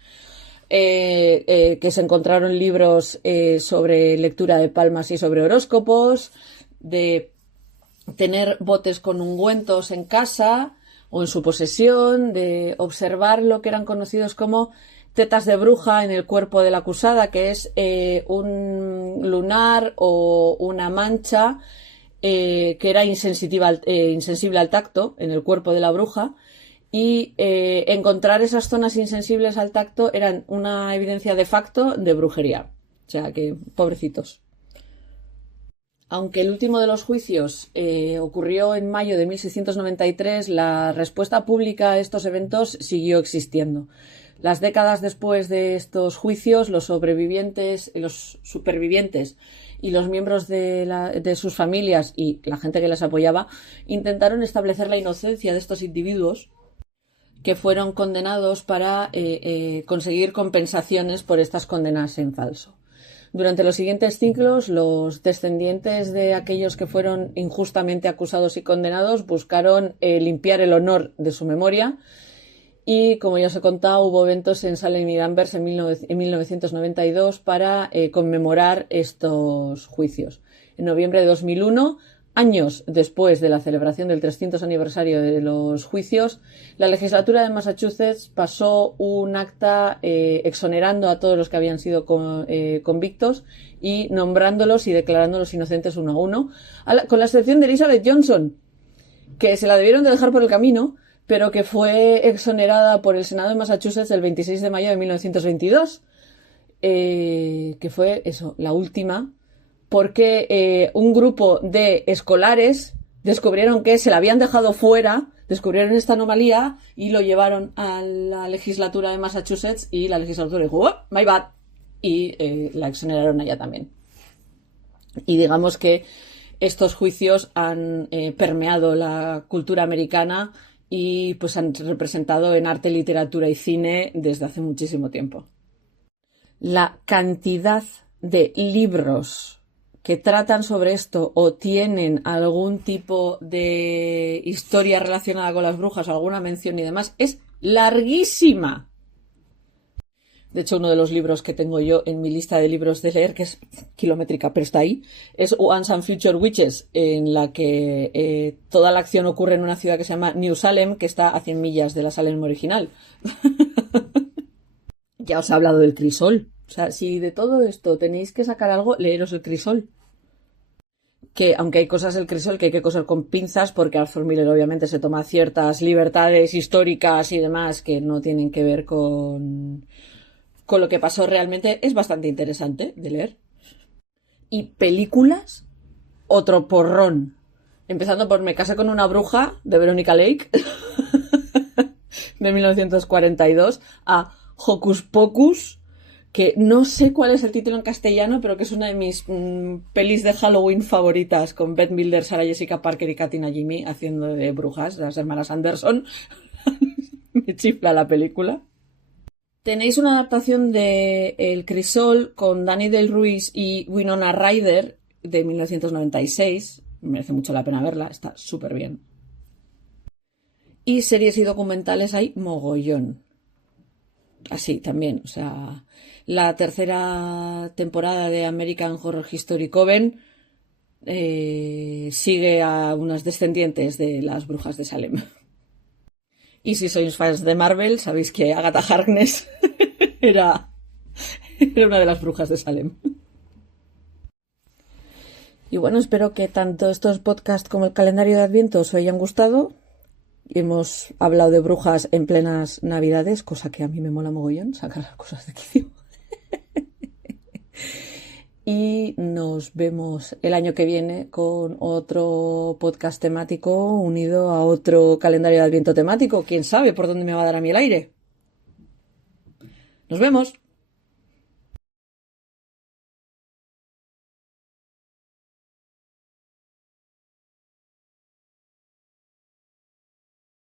Que se encontraron libros sobre lectura de palmas y sobre horóscopos, de tener botes con ungüentos en casa o en su posesión, de observar lo que eran conocidos como tetas de bruja en el cuerpo de la acusada, que es un lunar o una mancha que era insensible al tacto en el cuerpo de la bruja, y encontrar esas zonas insensibles al tacto eran una evidencia de facto de brujería. O sea que, pobrecitos. Aunque el último de los juicios ocurrió en mayo de 1693, la respuesta pública a estos eventos siguió existiendo. Las décadas después de estos juicios, los supervivientes y los miembros de sus familias y la gente que les apoyaba intentaron establecer la inocencia de estos individuos, que fueron condenados para conseguir compensaciones por estas condenas en falso. Durante los siguientes siglos, los descendientes de aquellos que fueron injustamente acusados y condenados buscaron limpiar el honor de su memoria, y, como ya os he contado, hubo eventos en Salem y Danvers en 1992 para conmemorar estos juicios. En noviembre de 2001, años después de la celebración del 300 aniversario de los juicios, la legislatura de Massachusetts pasó un acta exonerando a todos los que habían sido convictos y nombrándolos y declarándolos inocentes uno a uno, con la excepción de Elizabeth Johnson, que se la debieron de dejar por el camino, pero que fue exonerada por el Senado de Massachusetts el 26 de mayo de 1922, que fue eso, la última, porque un grupo de escolares descubrieron que se la habían dejado fuera, descubrieron esta anomalía y lo llevaron a la legislatura de Massachusetts, y la legislatura dijo, oh, my bad, y la exoneraron allá también. Y digamos que estos juicios han permeado la cultura americana y pues han representado en arte, literatura y cine desde hace muchísimo tiempo. La cantidad de libros que tratan sobre esto o tienen algún tipo de historia relacionada con las brujas o alguna mención y demás es larguísima. De hecho, uno de los libros que tengo yo en mi lista de libros de leer, que es kilométrica, pero está ahí, es Once and Future Witches, en la que toda la acción ocurre en una ciudad que se llama New Salem, que está a 100 millas de la Salem original. Ya os he hablado del crisol. O sea, si de todo esto tenéis que sacar algo, leeros el crisol. Que aunque hay cosas del crisol que hay que coser con pinzas, porque Arthur Miller obviamente se toma ciertas libertades históricas y demás que no tienen que ver con lo que pasó realmente, es bastante interesante de leer. Y películas, otro porrón. Empezando por Me casé con una bruja, de Veronica Lake, de 1942, a Hocus Pocus, que no sé cuál es el título en castellano, pero que es una de mis pelis de Halloween favoritas, con Bette Midler, Sarah Jessica Parker y Katina Jimmy haciendo de brujas, las hermanas Anderson. Me chifla la película. Tenéis una adaptación de El Crisol con Dani Del Ruiz y Winona Ryder de 1996. Merece mucho la pena verla, está súper bien. Y series y documentales hay mogollón. Así también, o sea, la tercera temporada de American Horror Story Coven sigue a unas descendientes de las brujas de Salem. Y si sois fans de Marvel, sabéis que Agatha Harkness era una de las brujas de Salem. Y bueno, espero que tanto estos podcasts como el calendario de Adviento os hayan gustado. Hemos hablado de brujas en plenas Navidades, cosa que a mí me mola mogollón, sacar las cosas de quicio. Y y nos vemos el año que viene con otro podcast temático unido a otro calendario de Adviento temático. ¿Quién sabe por dónde me va a dar a mí el aire? Nos vemos.